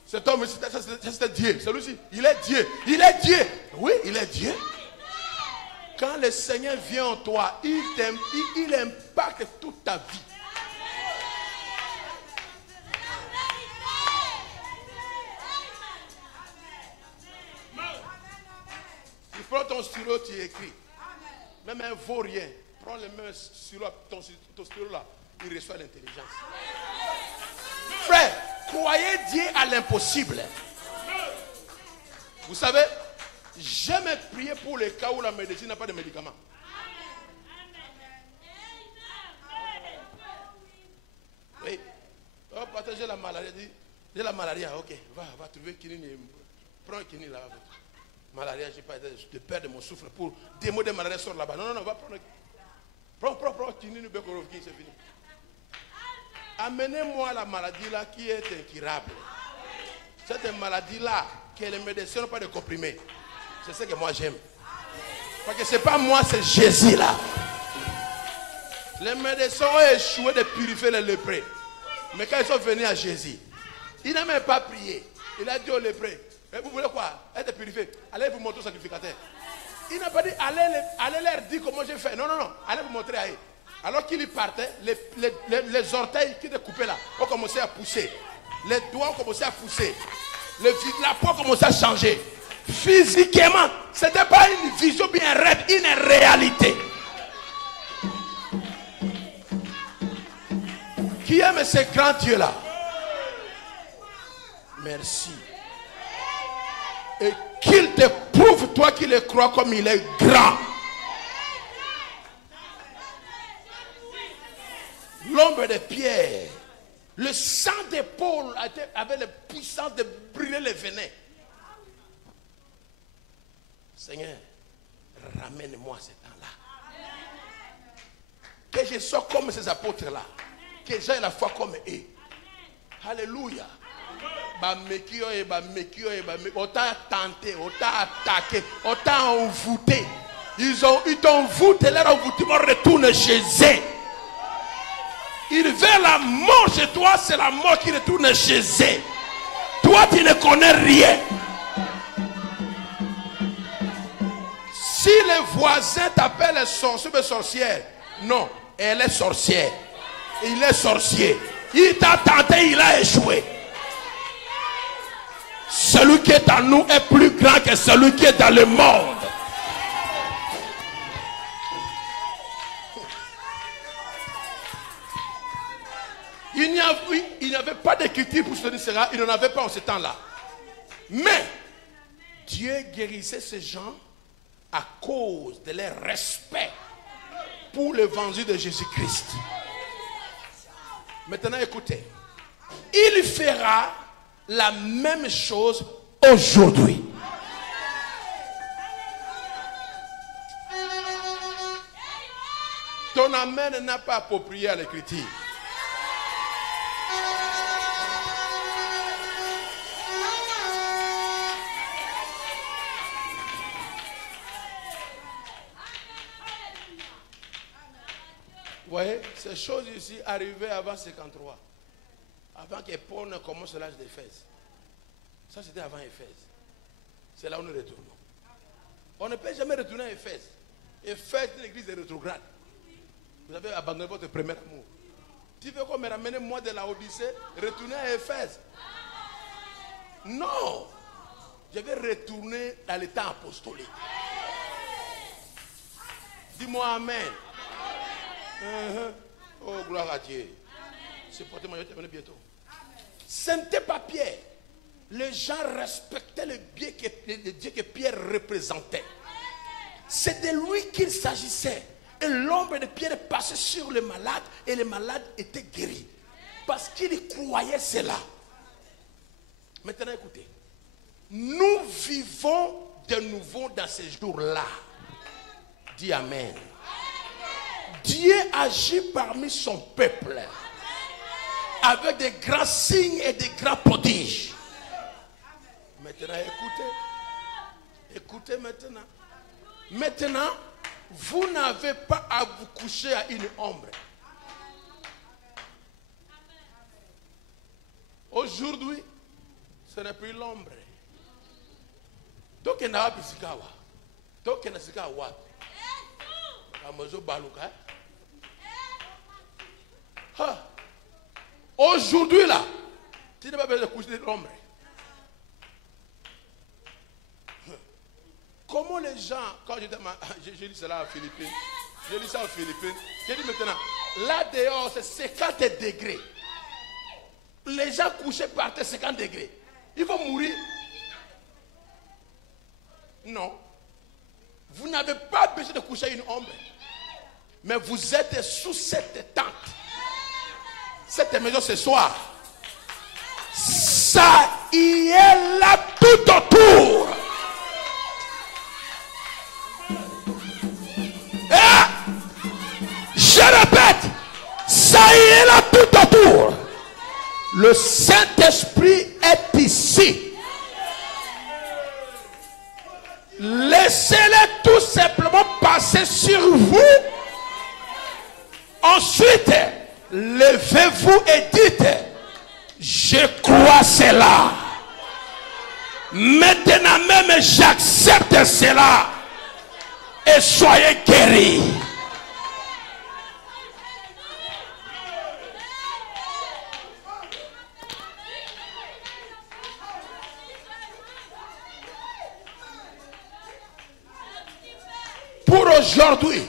Cet homme, c'était Dieu. Celui-ci, il est Dieu. Il est Dieu. Oui, il est Dieu. Quand le Seigneur vient en toi, il impacte toute ta vie. Tu prends ton stylo, tu écris. Même un vaurien, prends le même stylo, ton stylo là, il reçoit l'intelligence. Frère, croyez Dieu à l'impossible. Vous savez, jamais prier pour les cas où la médecine n'a pas de médicaments. Oui. Oh, partager la maladie. J'ai la maladie, ok. Va trouver Kinini. Prends Kinini là. Maladie, je n'ai pas de peur de mon souffle pour des mots de maladie sortent là-bas. Non, va prendre. Prends Kinini Bekorovki, c'est fini. Amenez-moi la maladie là qui est incurable. Cette maladie là, que les médecins n'ont pas de comprimés. C'est ce que moi j'aime. Parce que ce n'est pas moi, c'est Jésus là. Les médecins ont échoué de purifier les lépreux. Mais quand ils sont venus à Jésus, il n'a même pas prié. Il a dit aux lépreux, vous voulez quoi? Être purifié. Allez vous montrer au sacrificateur. Il n'a pas dit, allez leur dire comment j'ai fait. Non. Allez vous montrer à eux. Alors qu'il y partait, les orteils qui étaient coupés là ont commencé à pousser. Les doigts ont commencé à pousser. La peau a commencé à changer. Physiquement, ce n'était pas une vision bien rêve, une réalité. Qui aime ce grand Dieu là? Merci. Et qu'il te prouve, toi qui le crois, comme il est grand. L'ombre de pierre, le sang de Paul avait la puissance de brûler les venins. Seigneur, ramène-moi ce temps-là. Que je sois comme ces apôtres-là. Que j'aie la foi comme eux. Alléluia. On t'a tenté, on t'a attaqué, on t'a envoûté. Ils t'ont envoûté, leur envoûtement retourne chez eux. Ils veulent la mort chez toi, c'est la mort qui retourne chez eux. Toi, tu ne connais rien. Si les voisins t'appellent sorcier ou sorcière, non, elle est sorcière. Il est sorcier. Il t'a tenté, il a échoué. Celui qui est en nous est plus grand que celui qui est dans le monde. Il n'y avait pas d'écriture pour se dire cela. Il n'en avait pas en ce temps-là. Mais Dieu guérissait ces gens à cause de leur respect pour l'évangile de Jésus-Christ. Maintenant écoutez. Il fera la même chose aujourd'hui. Ton amen n'a pas approprié à l'écriture. Vous voyez, ces choses ici arrivaient avant 53. Avant que Paul ne commence l'âge d'Éphèse. Ça, c'était avant Éphèse. C'est là où nous retournons. On ne peut jamais retourner à Éphèse. Éphèse est une église de rétrograde. Vous avez abandonné votre premier amour. Tu veux qu'on me ramène moi de la Odyssée, retourner à Éphèse? Non. Je vais retourner dans le temps apostolique. Dis-moi Amen. Oh, gloire à Dieu. C'est pour te terminer bientôt. Ce n'était pas Pierre. Les gens respectaient le Dieu que Pierre représentait. C'est de lui qu'il s'agissait. Et l'ombre de Pierre passait sur les malades et les malades étaient guéris. Parce qu'il croyait cela. Maintenant écoutez. Nous vivons de nouveau dans ces jours-là. Dis Amen. Dieu agit parmi son peuple avec des grands signes et des grands prodiges. Maintenant, écoutez maintenant. Maintenant, vous n'avez pas à vous coucher à une ombre. Aujourd'hui, ce n'est plus l'ombre. Donc, il n'y a pas de Aujourd'hui là, tu n'as pas besoin de coucher de l'ombre. Comment les gens, quand j'ai lu cela en Philippines, j'ai lu ça en Philippines, j'ai dit maintenant, là dehors c'est 50 degrés. Les gens couchés par terre 50 degrés. Ils vont mourir. Non. Vous n'avez pas besoin de coucher une ombre. Mais vous êtes sous cette tente. Cette maison ce soir. Ça y est là tout autour. Je répète, ça y est là tout autour. Le Saint-Esprit est ici. Laissez-le tout simplement passer sur vous. Ensuite, levez-vous et dites, je crois cela. Maintenant même, j'accepte cela. Et soyez guéris. Pour aujourd'hui,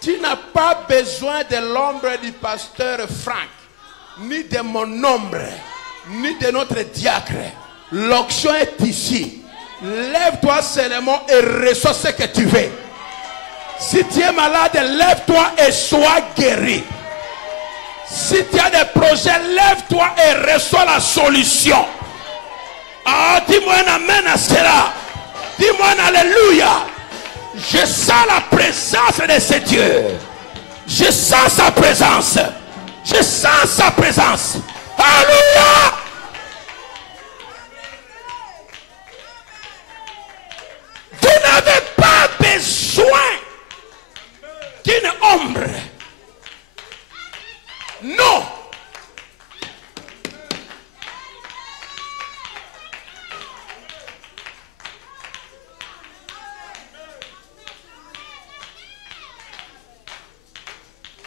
tu n'as pas besoin de l'ombre du pasteur Frank, ni de mon ombre, ni de notre diacre. L'onction est ici. Lève-toi seulement et reçois ce que tu veux. Si tu es malade, lève-toi et sois guéri. Si tu as des projets, lève-toi et reçois la solution. Ah, dis-moi un amen à cela. Dis-moi un alléluia. Je sens la présence de ce Dieu. Je sens sa présence. Je sens sa présence. Alléluia. Vous n'avez pas besoin d'une ombre. Non.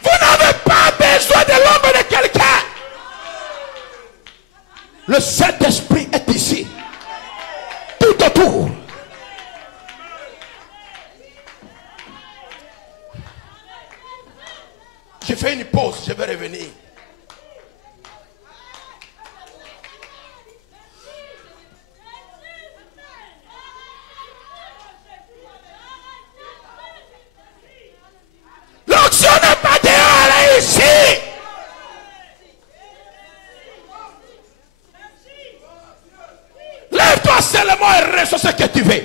Vous n'avez pas besoin de l'ombre de quelqu'un. Le Saint-Esprit est ici. Tout autour. Je fais une pause, je vais revenir. L'onction n'est pas dehors, elle est ici. Lève-toi seulement et reçois ce que tu veux.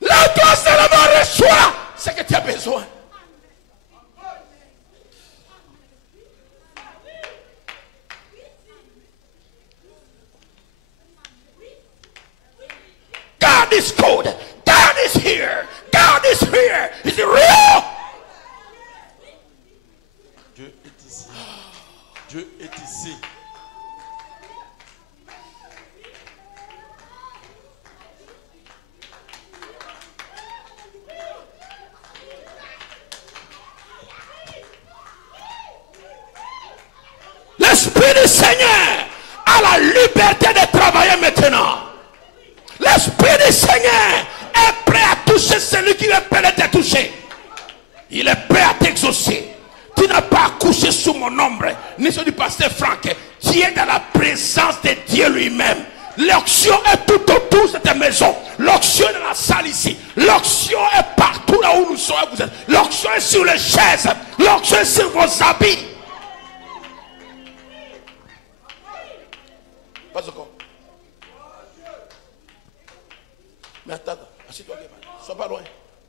Lève-toi seulement et reçois ce que tu as besoin. God is good. God is here. God is here. Is it real? Dieu est ici. Dieu est ici. L'Esprit du Seigneur a la liberté de travailler maintenant. L'Esprit du Seigneur est prêt à toucher celui qui est prêt à te toucher. Il est prêt à t'exaucer. Tu n'as pas à coucher sous mon ombre, ni sur du pasteur Franck. Tu es dans la présence de Dieu lui-même. L'onction est tout autour de cette maison. L'onction est dans la salle ici. L'onction est partout là où nous sommes. L'onction est sur les chaises. L'onction est sur vos habits. Pas encore. Mais attends, assieds-toi, sois pas loin.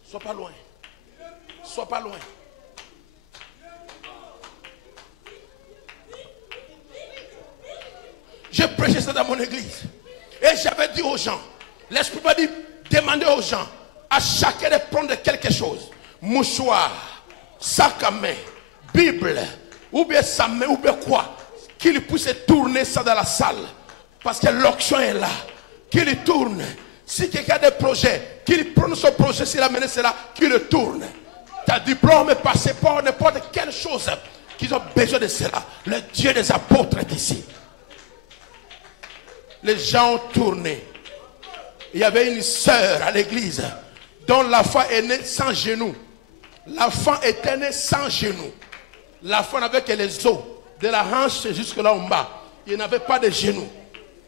Sois pas loin. Sois pas loin. J'ai prêché ça dans mon église. Et j'avais dit aux gens, l'Esprit m'a dit, demandez aux gens, à chacun de prendre quelque chose. Mouchoir, sac à main, Bible, ou bien sa main, ou bien quoi, qu'il puisse tourner ça dans la salle. Parce que l'onction est là. Qu'il tourne. Si quelqu'un a des projets, qu'il prenne son projet, s'il a mené cela, qu'il le tourne. Ta diplôme, passeport, n'importe quelle chose qu'ils ont besoin de cela. Le Dieu des apôtres est ici. Les gens ont tourné. Il y avait une sœur à l'église dont l'enfant est né sans genoux. L'enfant était né sans genoux. L'enfant n'avait que les os de la hanche jusque là en bas. Il n'avait pas de genoux.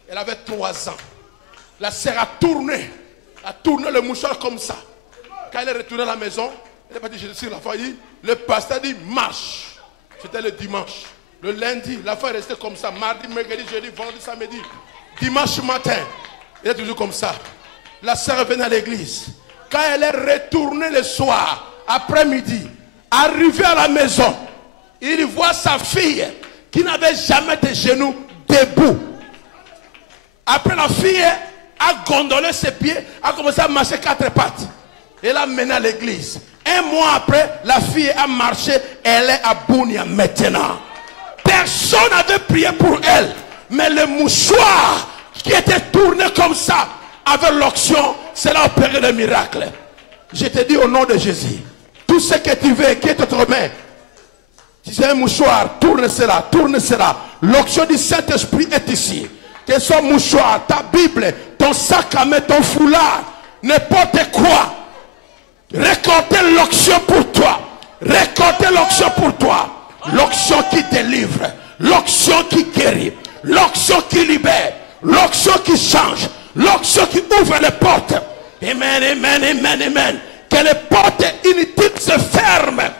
Elle avait 3 ans. La sœur a tourné le mouchoir comme ça. Quand elle est retournée à la maison, elle est partie sur l'enfant. Le pasteur dit marche. C'était le dimanche. Le lundi, l'enfant est resté comme ça. Mardi, mercredi, jeudi, vendredi, samedi. Dimanche matin, elle est toujours comme ça. La sœur venait à l'église. Quand elle est retournée le soir, après-midi, arrivée à la maison, il voit sa fille qui n'avait jamais de genoux debout. Après, la fille a gondolé ses pieds, a commencé à marcher 4 pattes. Elle l'a menée à l'église. 1 mois après, la fille a marché, elle est à Bunia maintenant. Personne n'avait prié pour elle. Mais le mouchoir qui était tourné comme ça, avec l'onction, cela a opéré le miracle. Je te dis au nom de Jésus, tout ce que tu veux, qui est entre main, si c'est un mouchoir, tourne cela, tourne cela. L'onction du Saint-Esprit est ici. Que son mouchoir, ta Bible, ton sac à main, ton foulard, n'importe quoi. Récoltez l'onction pour toi. Récoltez l'onction pour toi. L'onction qui délivre. L'onction qui guérit. L'onction qui libère. L'onction qui change. L'onction qui ouvre les portes. Amen, amen, amen, amen. Que les portes inutiles se ferment.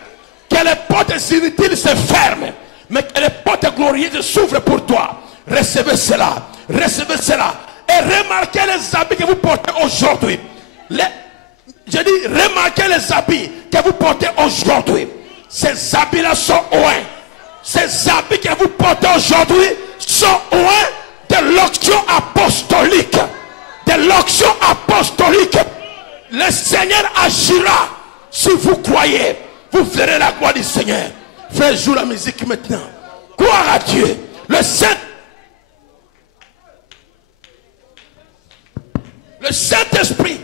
Que les portes inutiles se ferment. Mais que les portes glorieuses s'ouvrent pour toi. Recevez cela. Recevez cela. Et remarquez les habits que vous portez aujourd'hui. Je dis, remarquez les habits que vous portez aujourd'hui. Ces habits-là sont loin. Ces habits que vous portez aujourd'hui sont loin de l'onction apostolique. De l'onction apostolique. Le Seigneur agira. Si vous croyez, vous verrez la gloire du Seigneur. Frère, joue la musique maintenant. Gloire à Dieu. Le Saint-Esprit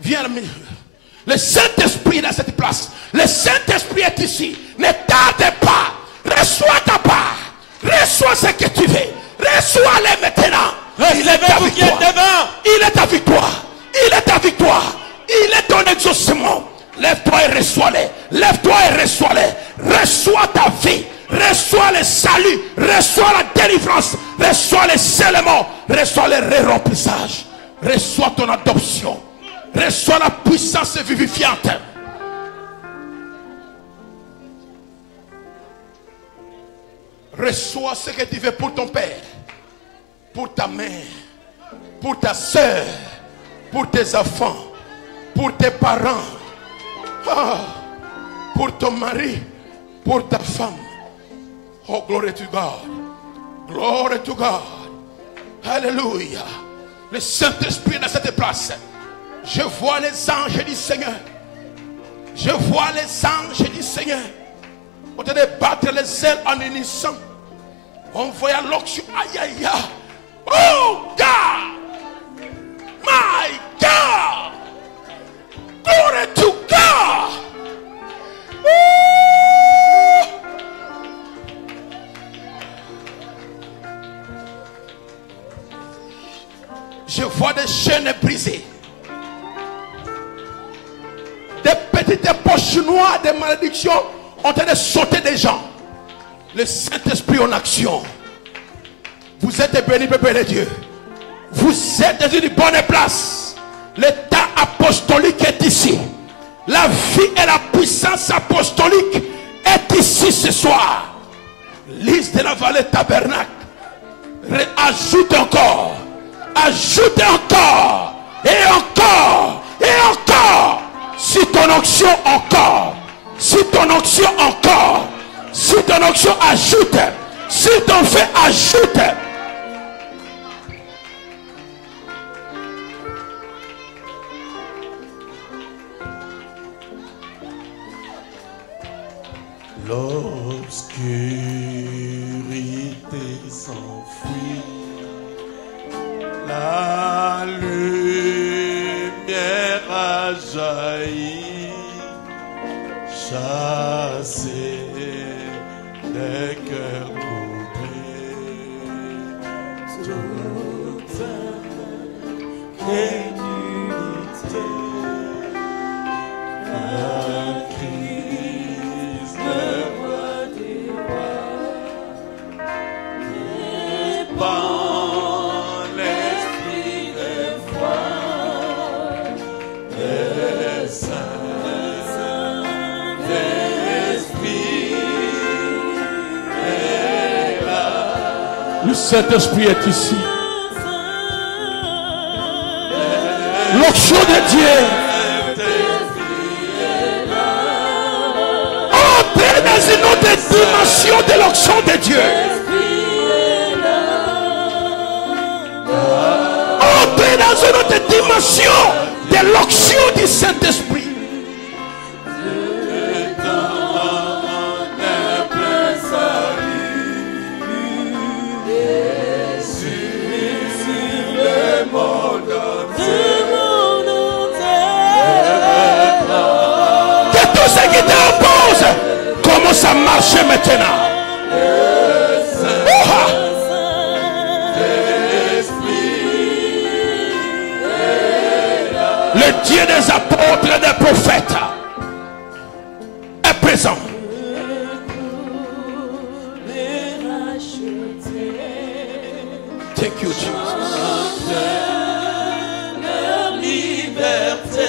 vient. Le Saint-Esprit est dans cette place. Le Saint-Esprit est ici. Ne tarde pas. Reçois ta part. Reçois ce que tu veux. Reçois-le maintenant. Il est ta victoire. Il est ta victoire. Il est ta victoire. Il est ton exaucement. Lève-toi et reçois-le. Lève-toi et reçois-le. Reçois ta vie. Reçois le salut. Reçois la délivrance. Reçois le scellement. Reçois le remplissage. Reçois ton adoption. Reçois la puissance vivifiante. Reçois ce que tu veux pour ton père, pour ta mère, pour ta soeur, pour tes enfants, pour tes parents, pour ton mari, pour ta femme. Oh, glory to God. Glory to God. Alléluia. Le Saint-Esprit est dans cette place. Je vois les anges du Seigneur. Je vois les anges du Seigneur. On train de battre les ailes en unisson. On voit l'onction. Aïe aïe aïe. Oh God. My God. Glory to God. Woo. Je vois des chaînes brisées. Des petites poches noires de malédiction ont train de sauter des gens. Le Saint-Esprit en action. Vous êtes bénis, peuple de Dieu. Vous êtes dans une bonne place. L'état apostolique est ici. La vie et la puissance apostolique est ici ce soir. Lise de la vallée tabernacle. Ajoute encore. Ajoute encore. Et encore. Et encore. Si ton onction encore. Si ton onction encore. Si ton onction ajoute. Si ton fait ajoute. Lorsque La lumière a jailli, chassé les cœurs troublés. Toute crédulité, la crise de roi des rois, répand l'esprit de foi, le Saint-Esprit est là. Le Saint-Esprit est ici. L'onction de Dieu. Entrez dans une autre dimension de l'onction de Dieu. Entrez dans une autre dimension de l'onction du Saint-Esprit. Qui t'impose, commence à marcher maintenant. Le Dieu des apôtres et des prophètes est présent. Thank you, Jesus. Leur liberté.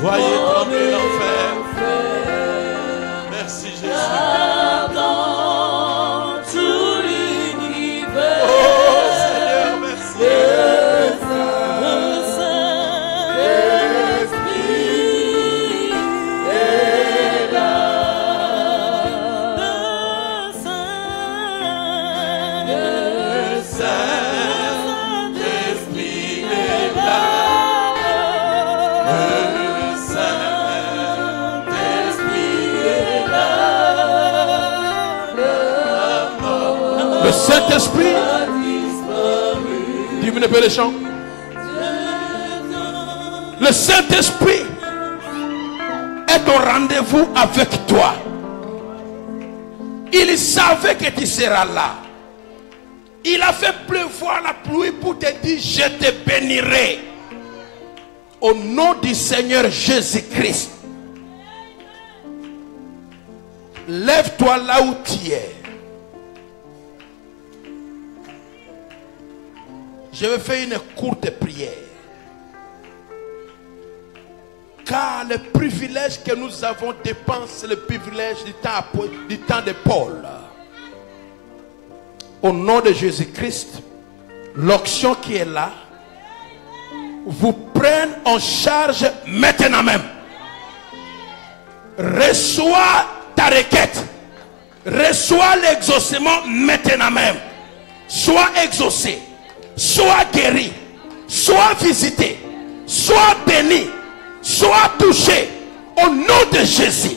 Voyez trembler l'enfer. Merci Jésus. Dans tout l'univers. Oh Seigneur, merci. Le Saint-Esprit est là. Le Saint-Esprit est là. Le Saint-Esprit, diminue un peu les chants. Le Saint-Esprit est au rendez-vous avec toi. Il savait que tu seras là. Il a fait pleuvoir la pluie pour te dire: je te bénirai. Au nom du Seigneur Jésus-Christ, lève-toi là où tu es. Je vais faire une courte prière. Car le privilège que nous avons dépend, c'est le privilège du temps de Paul. Au nom de Jésus-Christ, l'onction qui est là vous prenne en charge maintenant même. Reçois ta requête. Reçois l'exaucement maintenant même. Sois exaucé. Sois guéri, sois visité, sois béni, sois touché au nom de Jésus.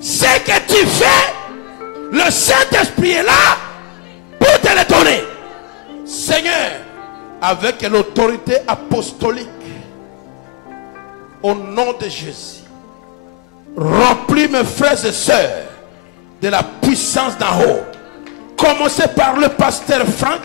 Ce que tu fais, le Saint-Esprit est là pour te le donner. Seigneur, avec l'autorité apostolique, au nom de Jésus, remplis mes frères et sœurs de la puissance d'en haut. Commencez par le pasteur Franck.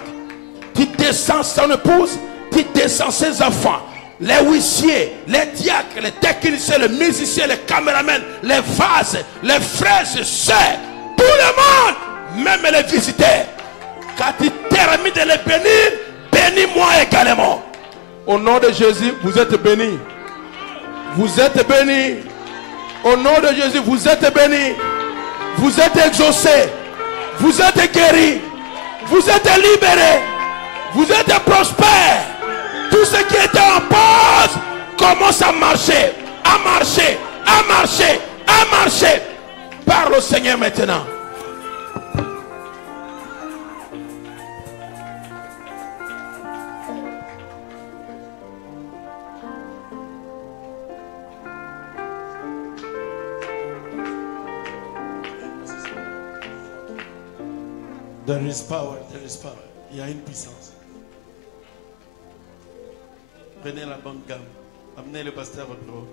Tu descends son épouse, tu descends ses enfants, les huissiers, les diacres, les techniciens, les musiciens, les caméramans, les vases, les frères et sœurs, tout le monde, même les visiteurs. Quand tu termines de les bénir, bénis-moi également. Au nom de Jésus, vous êtes bénis. Vous êtes bénis. Au nom de Jésus, vous êtes bénis. Vous êtes exaucés. Vous êtes guéris. Vous êtes libérés. Vous êtes prospères. Tout ce qui était en pause commence à marcher, à marcher, à marcher, à marcher. Parle au Seigneur maintenant. There is power, there is power. Il y a une puissance. Prenez la bonne gamme. Amenez le pasteur au bureau.